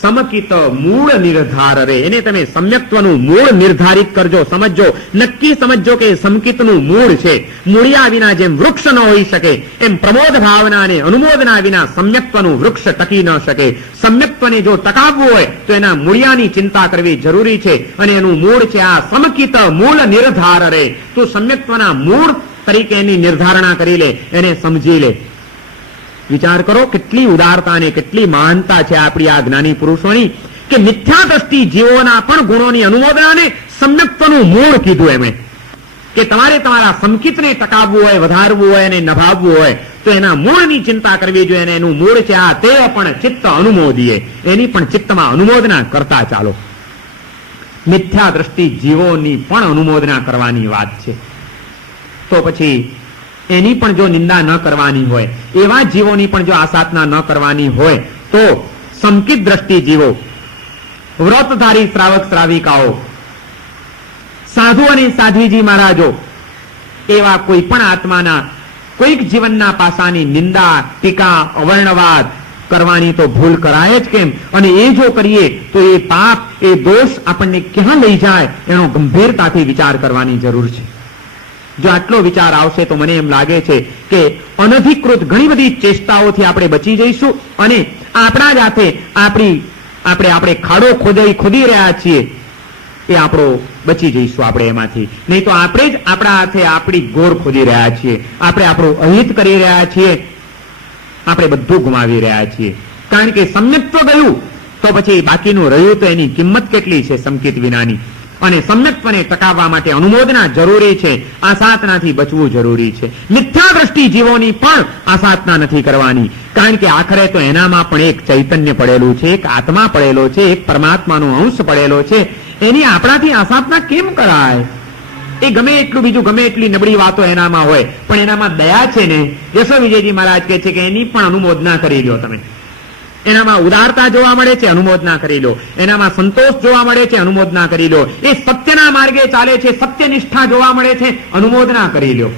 સમકિત મૂળ નિર્ધાર રે, એને તમે સમ્યક્ત્વનું મૂળ નિર્ધારિત કરજો, સમજો, નક્કી સમજો કે સમકિતનું મૂળ છે. મૂળિયા વિના જેમ વૃક્ષ ન હોઈ શકે એમ પ્રમોદ ભાવના અને અનુમોદના વિના સમ્યક્ત્વનું વૃક્ષ ટકી ન શકે. સમ્યક્ત્વને જો ટકાવવું હોય તો એના મૂળિયાની ચિંતા કરવી જરૂરી છે, અને એનું મૂળ છે આ સમકિત મૂળ નિર્ધાર રે. તું સમ્યક્ત્વના મૂળ તરીકે એની નિર્ધારણા કરી લે, એને સમજી લે. વિચાર કરો કેટલી ઉદારતા અને કેટલી મહાનતા છે આપણી આ જ્ઞાની પુરુષોની, કે મિથ્યા દ્રષ્ટિ જીવોના પણ ગુણોની અનુમોદનાને સમ્યક્ત્વનું મૂળ કીધું એમણે. કે તમારે તમારા સમકિતને ટકાવવું હોય, વધારવું હોય અને નભાવવું હોય તો એના મૂળની ચિંતા કરવી જોઈએ, અને એનું મૂળ છે આ તે પણ ચિત્ત અનુમોદીએ, એની પણ ચિત્તમાં અનુમોદના કરતા ચાલો. મિથ્યા દ્રષ્ટિ જીવોની પણ અનુમોદના કરવાની વાત છે. તો પછી એની પણ જો નિંદા ન કરવાની હોય, એવા જીવોની પણ જો આસાધના ન કરવાની હોય, તો સંકિત દ્રષ્ટિ જીવો, વ્રતધારી શ્રાવક શ્રાવિકાઓ, સાધુ અને સાધ્વીજી મહારાજો, એવા કોઈ પણ આત્માના કોઈક જીવનના પાસાની નિંદા, ટીકા, અવર્ણવાદ કરવાની તો ભૂલ કરાય જ કેમ? અને એ જો કરીએ તો એ પાપ, એ દોષ આપણને ક્યાં લઈ જાય એનો ગંભીરતાથી વિચાર કરવાની જરૂર છે. જો આટલો વિચાર આવશે તો મને એમ લાગે છે કે અનધિકૃત ઘણી બધી ચેષ્ટાઓથી આપણે બચી જઈશું અને આપણા જ હાથે આપણે ખાડો ખોદી રહ્યા છીએ એ આપણો બચી જઈશું આપણે એમાંથી. નહીં તો આપણે જ આપણા હાથે આપણી ગોર ખોદી રહ્યા છીએ, આપણે આપણું અહિત કરી રહ્યા છીએ, આપણે બધું ગુમાવી રહ્યા છીએ. કારણ કે સમ્યક્ત્વ ગયું તો પછી બાકીનું રહ્યું તો એની કિંમત કેટલી છે સંકિત વિનાની. અને સમ્યક્ત્વને ટકાવવા માટે અનુમોદના જરૂરી છે, આસાધનાથી બચવું જરૂરી છે. મિથ્યા દ્રષ્ટિ જીવોની પણ આસાધના નથી કરવાની, કારણ કે આખરે તો એનામાં પણ એક ચૈતન્ય પડેલું છે, એક આત્મા પડેલો છે, એક પરમાત્માનો અંશ પડેલો છે. એની આપણાથી આસાધના કેમ કરાય? એ ગમે એટલું બીજું ગમે એટલી નબળી વાતો એનામાં હોય, પણ એનામાં દયા છે ને. યશો વિજયજી મહારાજ કહે છે કે એની પણ અનુમોદના કરી લો તમે. એનામાં ઉદારતા જોવા મળે છે, અનુમોદના કરી લો. એનામાં સંતોષ જોવા મળે છે, અનુમોદના કરી લો. એ સત્યના માર્ગે ચાલે છે, સત્યનિષ્ઠા જોવા મળે છે, અનુમોદના કરી લો.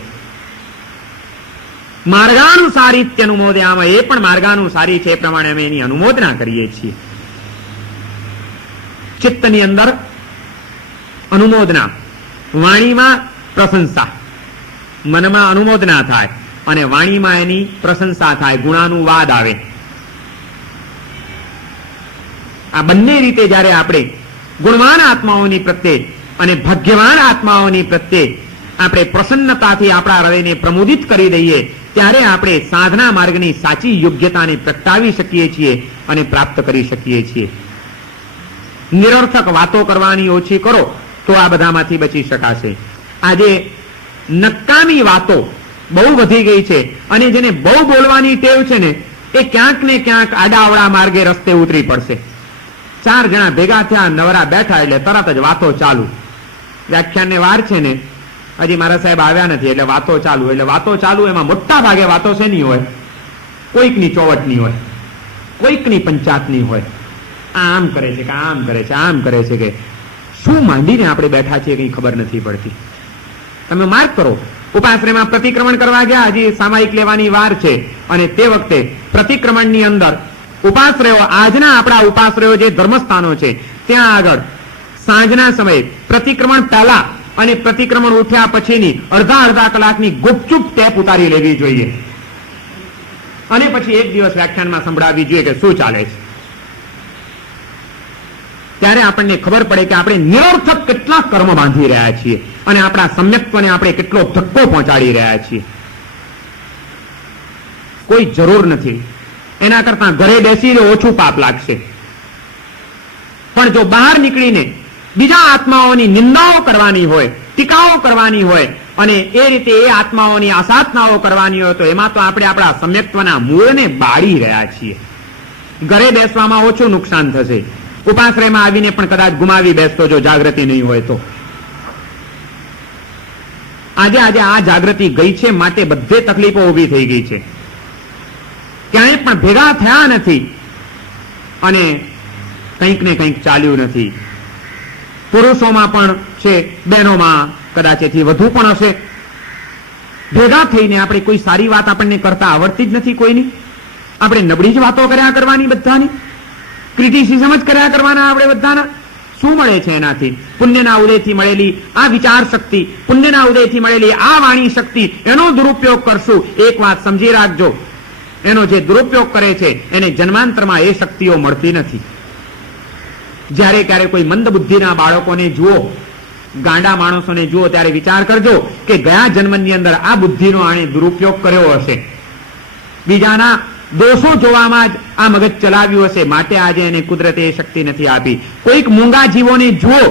માર્ગાનુસારીત્ય અનુમોદયામાં, એ પણ માર્ગાનુસારી છે એ પ્રમાણે અમે એની અનુમોદના કરીએ છીએ. ચિત્તની અંદર અનુમોદના, વાણીમાં પ્રશંસા, મનમાં અનુમોદના થાય અને વાણીમાં એની પ્રશંસા થાય, ગુણાનુવાદ આવે. આ બંને રીતે જયારે આપણે ગુણવાન આત્માઓની પ્રત્યે અને ભાગ્યવાન આત્માઓની પ્રત્યે આપણે પ્રસન્નતાથી આપણા હૃદયને પ્રમોદિત કરી દઈએ, ત્યારે આપણે સાધના માર્ગની સાચી યોગ્યતાને પ્રગટાવી શકીએ છીએ અને પ્રાપ્ત કરી શકીએ છીએ. નિરર્થક વાતો કરવાની ઓછી કરો તો આ બધામાંથી બચી શકાશે. આજે નકામી વાતો બહુ વધી ગઈ છે અને જેને બહુ બોલવાની ટેવ છે ને, એ ક્યાંક ને ક્યાંક આડાઅવળા માર્ગે રસ્તે ઉતરી પડશે. 4 જણા ભેગા થયા, નવરા બેઠા એટલે તરત જ વાતો ચાલુ. વ્યાખ્યાનને વાર છે ને, હજી મારા સાહેબ આવ્યા નથી એટલે વાતો ચાલુ. એટલે વાતો ચાલુ, એમાં મોટા ભાગે વાતો શેની હોય? કોઈકની ચોવટની હોય, કોઈકની પંચાયતની હોય. આમ કરે છે કે આમ કરે છે, આમ કરે છે કે શું માંડીને આપણે બેઠા છીએ કઈ ખબર નથી પડતી. તમે માર્ક કરો, ઉપાશ્રયમાં પ્રતિક્રમણ કરવા ગયા, હજી સામાયિક લેવાની વાર છે, અને તે વખતે પ્રતિક્રમણની અંદર ઉપાશ્રયો, આજના આપણા ઉપાશ્રયો જે ધર્મસ્થાનો છે ત્યાં આગળ સાંજના સમયે પ્રતિક્રમણ પહેલા અને પ્રતિક્રમણ ઉઠ્યા પછીની અડધા કલાકની ગુપચુપ ટેપ ઉતારી લેવી જોઈએ અને પછી એક દિવસ વ્યાખ્યાનમાં સંભળાવવી જોઈએ કે શું ચાલે છે. ત્યારે આપણને ખબર પડે કે આપણે નિરર્થક કેટલા કર્મ બાંધી રહ્યા છીએ અને આપણા સમ્યક્ત્વને આપણે કેટલો ધક્કો પહોંચાડી રહ્યા છીએ. કોઈ જરૂર નથી. એના કરતા ઘરે બેસીને ઓછું પાપ લાગશે. પણ જો બહાર નીકળીને બીજા આત્માઓની નિંદાઓ કરવાની હોય, ટીકાઓ કરવાની હોય અને એ રીતે એ આત્માઓની આસાધનાઓ કરવાની હોય, તો એમાં તો આપણે આપણા સમ્યક્ત્વના મૂળને બાળી રહ્યા છીએ. ઘરે બેસવામાં ઓછું નુકસાન થશે. ઉપાશ્રયમાં આવીને પણ કદાચ ગુમાવી બેસતો જો જાગૃતિ નહીં હોય તો. આજે આ જાગૃતિ ગઈ છે, માટે બધે તકલીફો ઉભી થઈ ગઈ છે. ક્યાંય પણ ભેગા થયા નથી અને કંઈક ને કંઈક ચાલ્યું નથી. પુરુષોમાં પણ છે, બહેનોમાં કદાચ એથી વધુ પણ હશે. ભેગા થઈને આપણે કોઈ સારી વાત આપણને કરતા આવડતી જ નથી કોઈની. આપણે નબળી જ વાતો કર્યા કરવાની, બધાની ક્રિટિસિઝમ જ કર્યા કરવાના આપણે બધાના. શું મળે છે એનાથી? પુણ્યના ઉદયથી મળેલી આ વિચાર શક્તિ, પુણ્યના ઉદયથી મળેલી આ વાણી શક્તિ, એનો દુરુપયોગ કરશું. એક વાત સમજી રાખજો, એનો જે દુરુપયોગ કરે છે એને જન્માંતરમાં એ શક્તિઓ મળતી નથી. જ્યારે ક્યારે કોઈ મંદ બુદ્ધિના બાળકોને જુઓ, ગાંડા માણસોને જુઓ, ત્યારે વિચાર કરજો કે ગયા જન્મની અંદર આ બુદ્ધિનો આણે દુરુપયોગ કર્યો હશે, બીજાના દોષો જોવામાં જ આ મગજ ચલાવ્યું હશે, માટે આજે એને કુદરતે એ શક્તિ નથી આપી. કોઈક મૂંગા જીવોને જુઓ,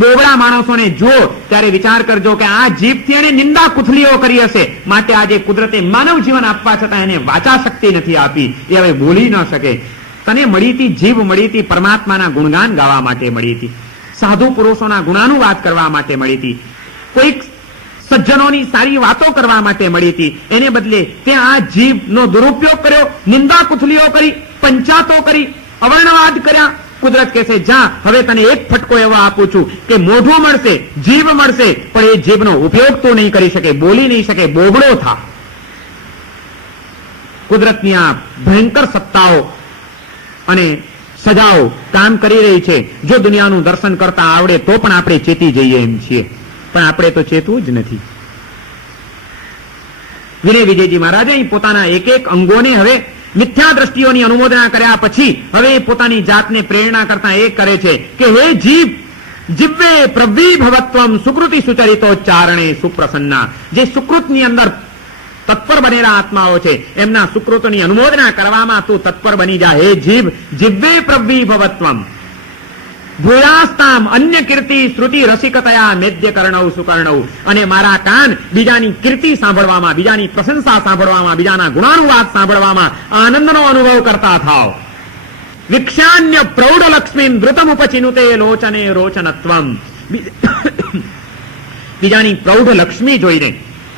બોબડા માણસોને જુઓ, ત્યારે વિચાર કરજો કે આ જીભથી એને નિંદા કુથલીઓ કરી હશે, માટે આજે કુદરતે માનવ જીવન આપવા છતાં એને વાચા શક્તિ નથી આપી. એ હવે બોલી ન શકે. તને મળી હતી જીભ, મળી હતી પરમાત્માના ગુણગાન ગાવા માટે મળી હતી. સાધુ પુરુષોના ગુણાનુવાદ કરવા માટે મળી હતી, કોઈક સજ્જનોની સારી વાતો કરવા માટે મળી હતી. એને બદલે ત્યાં આ જીભનો દુરુપયોગ કર્યો, નિંદા કુથલીઓ કરી, પંચાતો કરી, અવર્ણવાદ કર્યા. કુદરત કહેશે જા હવે તને એક ફટકો એવો આપું છું કે મોઢું મળશે, જીભ મળશે, પણ એ જીભનો ઉપયોગ તું નહીં કરી શકે, બોલી નહીં શકે, બોબડો થા. કુદરતની આ ભયંકર સત્તાઓ અને સજાઓ કામ કરી રહી છે. જો દુનિયાનું દર્શન કરતા આવડે તો પણ આપણે ચેતી જઈએ એમ છીએ, પણ આપણે તો ચેતવું જ નથી. વિનય વિજયજી મહારાજે અહીં પોતાના એક એક અંગોને હવે મિથ્યા દ્રષ્ટિઓની અનુમોદના કર્યા પછી હવે એ પોતાની જાતને પ્રેરણા કરતા એ કરે છે કે હે જીભ, જીવે પ્રવિભવત્વમ સુકૃતિ સુચરિતોચ્ચારણે સુપ્રસન્ના. જે સુકૃતની અંદર તત્પર બનેલા આત્માઓ છે એમના સુકૃતોની અનુમોદના કરવામાં તું તત્પર બની જા. હે જીભ, જીવે પ્રવિભવત્વમ ભૂયાસ્તામ અન્ય કીર્તિ શ્રુતિ રસિકતયા મેદ્ય કર્ણવ સુકર્ણવ. અને મારા કાન બીજાની કીર્તિ સાંભળવામાં, બીજાની પ્રશંસા સાંભળવામાં, બીજાના ગુણાનુવાદ સાંભળવામાં આનંદનો અનુભવ કરતા થાવ. વિક્ષાન્ય પ્રૌઢ લક્ષ્મીન ધૃતમુપચિનુતે લોચને રોચનત્વમ. બીજાની પ્રૌઢ લક્ષ્મી જોઈને,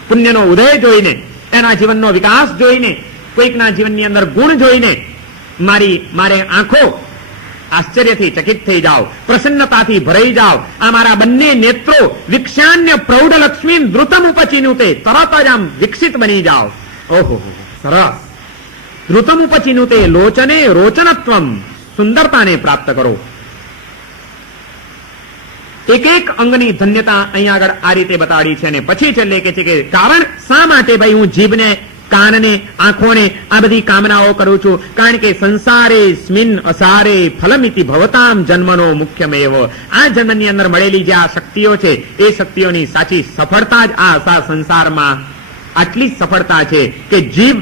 પુણ્યનો ઉદય જોઈને, એના જીવનનો વિકાસ જોઈને, કોઈકના જીવનની અંદર ગુણ જોઈને મારે આંખો આશ્ચર્યથી ચકિત થઈ જાઓ, પ્રસન્નતાથી ભરાઈ જાઓ. આ મારા બંને નેત્રો વિક્ષાન્ય પ્રૌઢ લક્ષ્મી ધૃતમ ઉપચિનુતે, તરત જ આમ વિકસિત બની જાઓ. ઓહો સરસ. ધૃતમ ઉપચિનુતે લોચને રોચનત્વમ, સુંદરતાને પ્રાપ્ત કરો. એક એક અંગની ધન્યતા અહીંયા આગળ આ રીતે બતાડી છે. અને પછી છેલ્લે કે છે કે કારણ શા માટે ભાઈ હું જીભને, કાનને, આંખોને આ બધી કામનાઓ કરું છું? કારણ કે સંસારે સ્મિન અસારે ફલમિતિ ભવતામ જન્મનો મુખ્યમેવ. આ જન્મની અંદર મળેલી જે આ શક્તિઓ છે એ શક્તિઓની સાચી સફળતા જ આ સંસારમાં આટલી જ સફળતા છે કે જીભ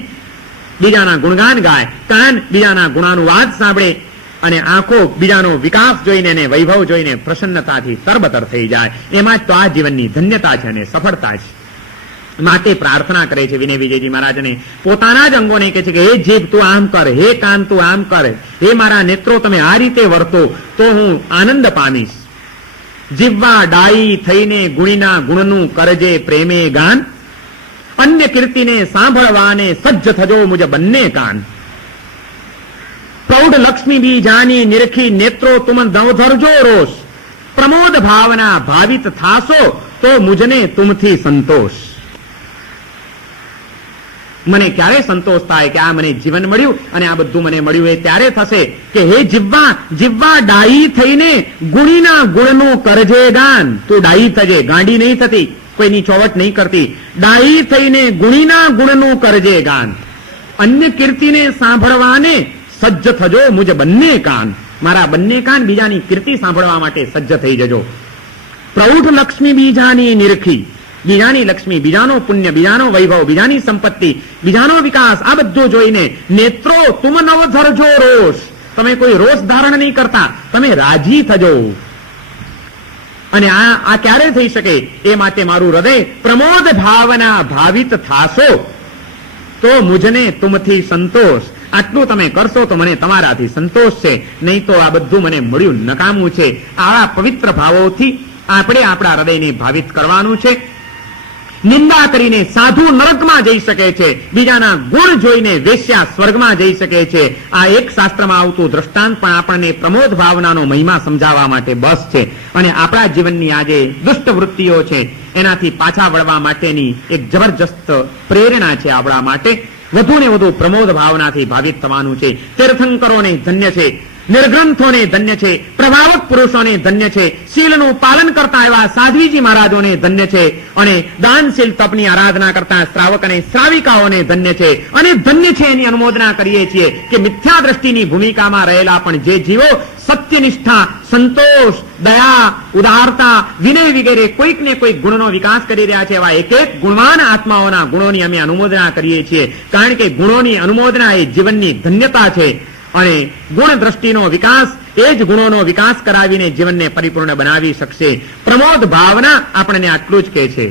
બીજાના ગુણગાન ગાય, કાન બીજાના ગુણાનુવાદ સાંભળે, અને આંખો બીજાનો વિકાસ જોઈને અને વૈભવ જોઈને પ્રસન્નતાથી તરબતર થઈ જાય. એમાં જ તો આ જીવનની ધન્યતા છે અને સફળતા છે. માટે પ્રાર્થના કરે છે વિનય વિજયજી મહારાજને, પોતાના જ અંગોને કહે છે કે હે જીભ તું આમ કર, હે કાન તું આમ કર, હે મારા નેત્રો તમે આ રીતે વર્તો તો હું આનંદ પામીશ. જીવવા ડાઈ થઈને ગુણીના ગુણનું કરજે પ્રેમે ગાન, અન્ય કીર્તિને સાંભળવાને સજ્જ થજો મુજ બંને કાન. પ્રૌઢ લક્ષ્મી બી જાની નિરખી નેત્રો તુમ ધરજો રોષ, પ્રમોદ ભાવના ભાવિત થાસો તો મુજને તુમથી સંતોષ. મને ક્યારે સંતોષ થાય કે આ મને જીવન મળ્યું અને આ બધું મને મળ્યું એ ત્યારે થશે કે હે જીવવા ડાઈ થઈને ગુણીના ગુણનું કરજે ગાન. તું ડાઈ થજે, ગાંડી નહીં થતી, કોઈની ચોવટ નહીં કરતી. ડાઈ થઈને ગુણીના ગુણનું કરજે ગાન, અન્ય કીર્તિને સાંભળવાને સજ્જ થજો મુજ બંને કાન. મારા બંને કાન બીજાની કીર્તિ સાંભળવા માટે સજ્જ થઈ જજો. પ્રૌઢ લક્ષ્મી બીજાની નિરખી, બીજાની લક્ષ્મી, બીજાનો પુણ્ય, બીજાનો વૈભવ, બીજાની સંપત્તિ, બીજાનો વિકાસ, આ બધું જોઈને નેત્રો તુમ નવ ધરજો રોષ. તમે કોઈ રોષ ધારણ નહીં કરતા, તમે રાજી થજો. અને આ ક્યારે થઈ શકે? એ માટે મારું હૃદય પ્રમોદ ભાવના ભાવિત થાશો તો મુજને તુમથી સંતોષ. આટલું તમે કરશો તો મને તમારાથી સંતોષ છે, નહીં તો આ બધું મને મળ્યું નકામું છે. આવા પવિત્ર ભાવોથી આપણે આપણા હૃદયને ભાવિત કરવાનું છે. નિંદા કરીને સાધુ નરકમાં જઈ શકે છે, બીજાના ગુણ જોઈને વેશ્યા સ્વર્ગમાં જઈ શકે છે. આ એક શાસ્ત્રમાં આવતું દ્રષ્ટાંત પણ આપણને પ્રમોદ ભાવનાનો મહિમા સમજાવવા માટે બસ છે. અને આપણા જીવનની આ જે દુષ્ટ વૃત્તિઓ છે એનાથી પાછા વળવા માટેની એક જબરજસ્ત પ્રેરણા છે આપણા માટે. વધુ ને વધુ પ્રમોદ ભાવનાથી ભાવિત થવાનું છે. તીર્થંકરોને ધન્ય છે, નિર્ગ્રંથોને ધન્ય છે, પ્રભાવક પુરુષોને ધન્ય છે, શીલનું પાલન કરતા એવા સાધ્વીજી મહારાજોને ધન્ય છે, અને દાનશીલ તપની આરાધના કરતા શ્રાવક અને શ્રાવિકાઓને ધન્ય છે. અને ધન્ય છે એની અનુમોદના કરીએ છીએ કે મિથ્યા દ્રષ્ટિની ભૂમિકામાં રહેલા પણ જે જીવો સત્યનિષ્ઠા, સંતોષ, દયા, ઉદારતા, વિનય વગેરે કોઈક ને કોઈક ગુણનો વિકાસ કરી રહ્યા છે એવા એક એક ગુણવાન આત્માઓના ગુણોની અમે અનુમોદના કરીએ છીએ. કારણ કે ગુણોની અનુમોદના એ જીવનની ધન્યતા છે. અને ગુણ દ્રષ્ટિનો વિકાસ એ જ ગુણોનો વિકાસ કરાવીને જીવનને પરિપૂર્ણ બનાવી શકશે. પ્રમોદ ભાવના આપણને આટલું જ કહે છે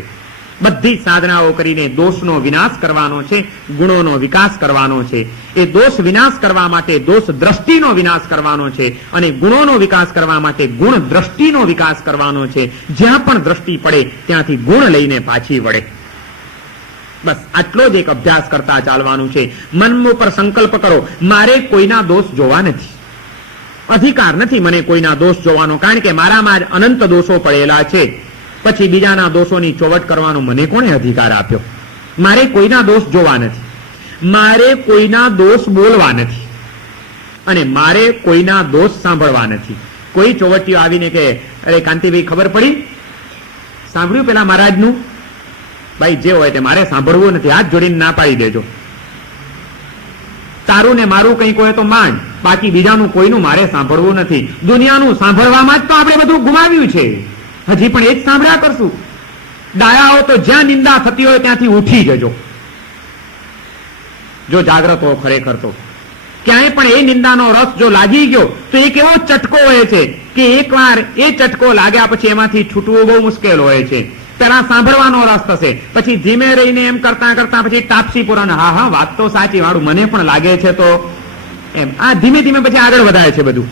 બધી સાધનાઓ કરીને દોષનો વિનાશ કરવાનો છે, ગુણોનો વિકાસ કરવાનો છે. એ દોષ વિનાશ કરવા માટે દોષ દ્રષ્ટિનો વિનાશ કરવાનો છે અને ગુણોનો વિકાસ કરવા માટે ગુણ દ્રષ્ટિનો વિકાસ કરવાનો છે. જ્યાં પણ દ્રષ્ટિ પડે ત્યાંથી ગુણ લઈને પાછી વળે. બસ આટલો જ એક અભ્યાસ કરતા ચાલવાનું છે. મન ઉપર સંકલ્પ કરો, મારે કોઈના દોષ જોવા નથી, અધિકાર નથી મને કોઈના દોષ જોવાનો, કારણ કે મારામાં જ અનંત દોષો પડેલા છે. પછી બીજાના દોષોની ચોવટ કરવાનો મને કોણે અધિકાર આપ્યો? મારે કોઈના દોષ જોવા નથી, મારે કોઈના દોષ બોલવા નથી અને મારે કોઈના દોષ સાંભળવા નથી. કોઈ ચોવટીઓ આવીને કે અરે કાંતિભાઈ ખબર પડી, સાંભળ્યું પેલા મહારાજનું? ભાઈ જે હોય તે મારે સાંભળવું નથી, હાથ જોડીને ના પાડી દેજો. તારું ને મારું કંઈક હોય તો માંડ, બાકી બીજાનું કોઈનું મારે સાંભળવું નથી. દુનિયાનું સાંભળવામાં જ તો આપણે બધું ગુમાવ્યું છે. હજી પણ એ જ સાંભળ્યા કરશું. ડાયાઓ તો જ્યાં નિંદા થતી હોય ત્યાંથી ઉઠી જજો, જો જાગ્રત હો ખરેખર તો. ક્યાંય પણ એ નિંદાનો રસ જો લાગી ગયો તો એક એવો ચટકો હોય છે કે એકવાર એ ચટકો લાગ્યા પછી એમાંથી છૂટવું બહુ મુશ્કેલ હોય છે. પેલા સાંભળવાનો રસ થશે, પછી ધીમે રહીને એમ કરતા કરતા પછી તાપસી પુરાણ, હા હા વાત તો સાચી, વાળું મને પણ લાગે છે, તો એમ આ ધીમે ધીમે પછી આગળ વધારે છે બધું.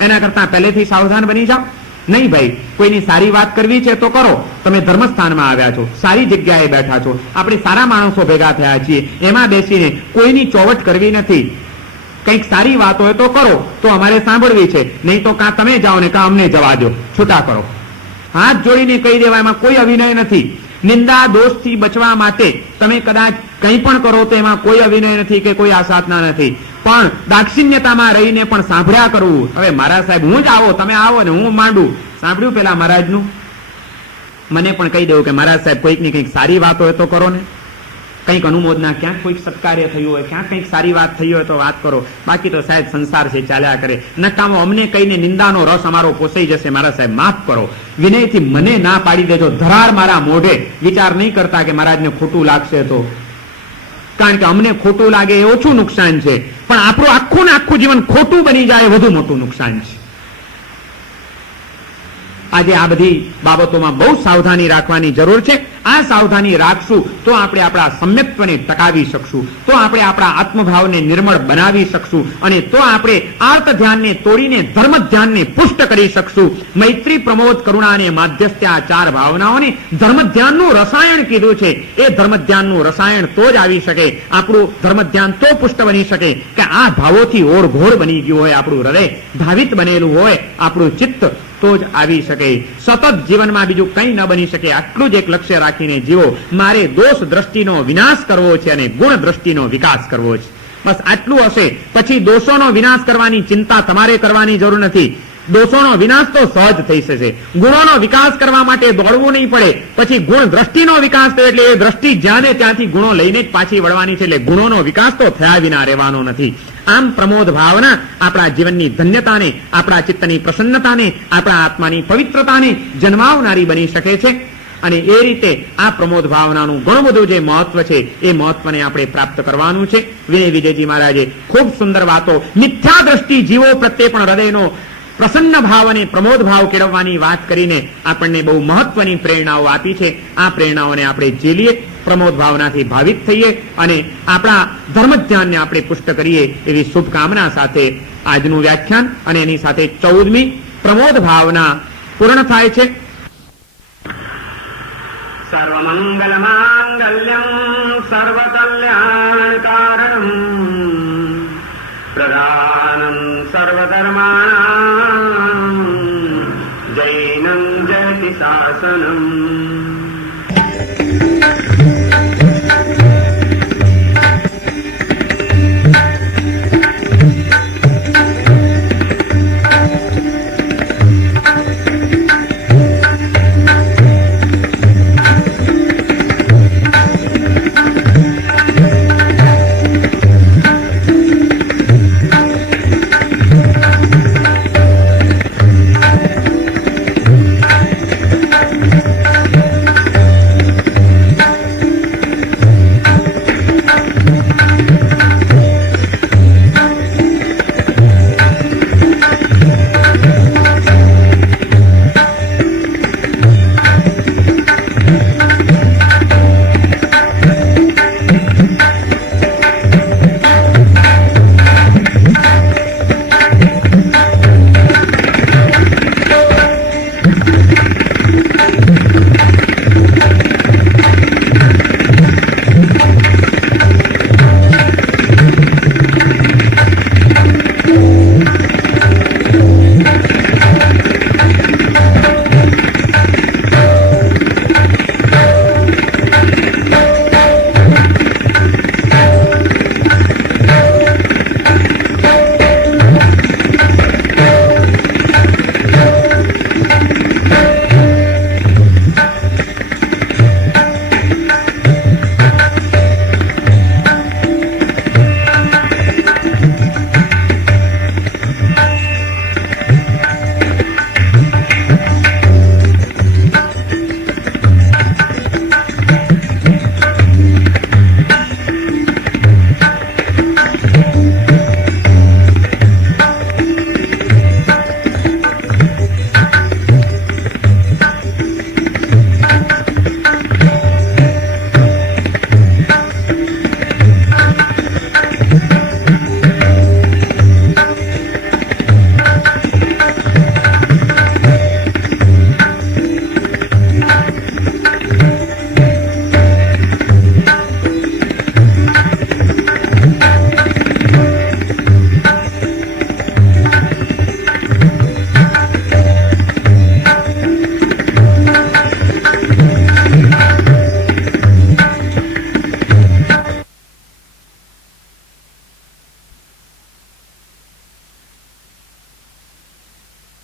એના કરતા પહેલેથી સાવધાન બની જાઓ. નહીં ભાઈ, કોઈની સારી વાત કરવી છે તો કરો. તમે ધર્મસ્થાનમાં આવ્યા છો, સારી જગ્યાએ બેઠા છો, આપણે સારા માણસો ભેગા થયા છીએ, એમાં બેસીને કોઈની ચોવટ કરવી નથી. કંઈક સારી વાત હોય તો કરો, તો અમારે સાંભળવી છે, નહીં તો કાં તમે જાઓ ને કાં અમને જવા દો, છૂટા કરો. હાથ જોડીને કહી દેવા, એમાં કોઈ અભિનય નથી. નિંદા દોષથી બચવા માટે તમે કદાચ કંઈ પણ કરો તો એમાં કોઈ અભિનય નથી કે કોઈ આસાધના નથી, પણ દાક્ષિણ્યતામાં રહીને પણ સાંભળ્યા કરવું. હવે મારા સાહેબ હું જ આવો, તમે આવો ને હું માંડું. સાંભળ્યું પેલા મહારાજનું? મને પણ કહી દેવું કે મહારાજ સાહેબ કોઈકની કંઈક સારી વાત હોય તો કરો ને, કંઈક અનુમોદના, ક્યાંક કોઈક સત્કાર્ય થયું હોય, ક્યાંક કંઈક સારી વાત થઈ હોય તો વાત કરો. બાકી તો સાહેબ સંસાર છે, ચાલ્યા કરે. નકામો અમને કહીને નિંદાનો રસ અમારો પોસાઈ જશે, મારા સાહેબ માફ કરો. વિનયથી મને ના પાડી દેજો, ધરાર મારા મોઢે. વિચાર નહીં કરતા કે મહારાજને ખોટું લાગશે તો, કારણ કે અમને ખોટું લાગે એ ઓછું નુકસાન છે, પણ આપણું આખું ને આખું જીવન ખોટું બની જાય વધુ મોટું નુકસાન છે. આજે આ બધી બાબતોમાં બહુ સાવધાની રાખવાની જરૂર છે. આ સાવધાની રાખશું તો આપણે આપણા સમ્યક્ત્વને ટકાવી શકશું, તો આપણે આપણા આત્મભાવને નિર્મળ બનાવી શકશું, અને તો આપણે આર્ત ધ્યાનને તોડીને ધર્મ ધ્યાનને પુષ્ટ કરી શકશું. મૈત્રી, પ્રમોદ, કરુણા અને માધ્યસ્થ્ય, આ ચાર ભાવનાઓને ધર્મ ધ્યાનનું રસાયણ કીધું છે. એ ધર્મ ધ્યાનનું રસાયણ તો જ આવી શકે, આપણું ધર્મ ધ્યાન તો પુષ્ટ બની શકે કે આ ભાવોથી ઓળઘોળ બની ગયું હોય, આપણું હૃદય ભાવિત બનેલું હોય, આપણું ચિત્ત તો જ આવી શકે. સતત જીવનમાં બીજું કંઈ ન બની શકે. આટલું જ એક લક્ષ્ય રાખીને જીવો. મારે દોષ દ્રષ્ટિનો વિનાશ કરવો છે અને ગુણ દ્રષ્ટિનો વિકાસ કરવો છે. બસ આટલું હશે. પછી દોષોનો વિનાશ કરવાની ચિંતા તમારે કરવાની જરૂર નથી. દોષોનો વિનાશ તો સહજ થઈ જશે. ગુણોનો વિકાસ કરવા માટે દોડવું નહીં પડે. પછી ગુણ દ્રષ્ટિનો વિકાસ થયો એટલે એ દ્રષ્ટિ જ્યાં ને ત્યાંથી ગુણો લઈને જ પાછી વળવાની છે. એટલે ગુણોનો વિકાસ તો થયા વિના રહેવાનો નથી. આમ પ્રમોદ ભાવના આપણા જીવનની ધન્યતાને, આપણા ચિત્તની પ્રસન્નતાને, આપણા આત્માની પવિત્રતાને જન્માવનારી બની શકે છે. અને એ રીતે આ પ્રમોદ ભાવનાનું ઘણું બધું જે મહત્વ છે એ મહત્વને આપણે પ્રાપ્ત કરવાનું છે. વિનય વિજયજી મહારાજે ખૂબ સુંદર વાતો, મિથ્યા દ્રષ્ટિ જીવો પ્રત્યે પણ હૃદયનો પ્રસન્ન ભાવ અને પ્રમોદ ભાવ કેળવવાની વાત કરીને આપણને બહુ મહત્વની પ્રેરણાઓ આપી છે. આ પ્રેરણાઓને આપણે ઝીલીએ, પ્રમોદ ભાવનાથી ભાવિત થઈએ અને આપણા ધર્મ ધ્યાનને આપણે પુષ્ટ કરીએ એવી શુભકામના સાથે આજનું વ્યાખ્યાન અને એની સાથે 14મી પ્રમોદ ભાવના પૂર્ણ થાય છે. સર્વમંગલ માંગલ્યમ સર્વકલ્યાણકારણમ પ્રધાનમ સર્વધર્માણામ જૈનમ જયતિ શાસનમ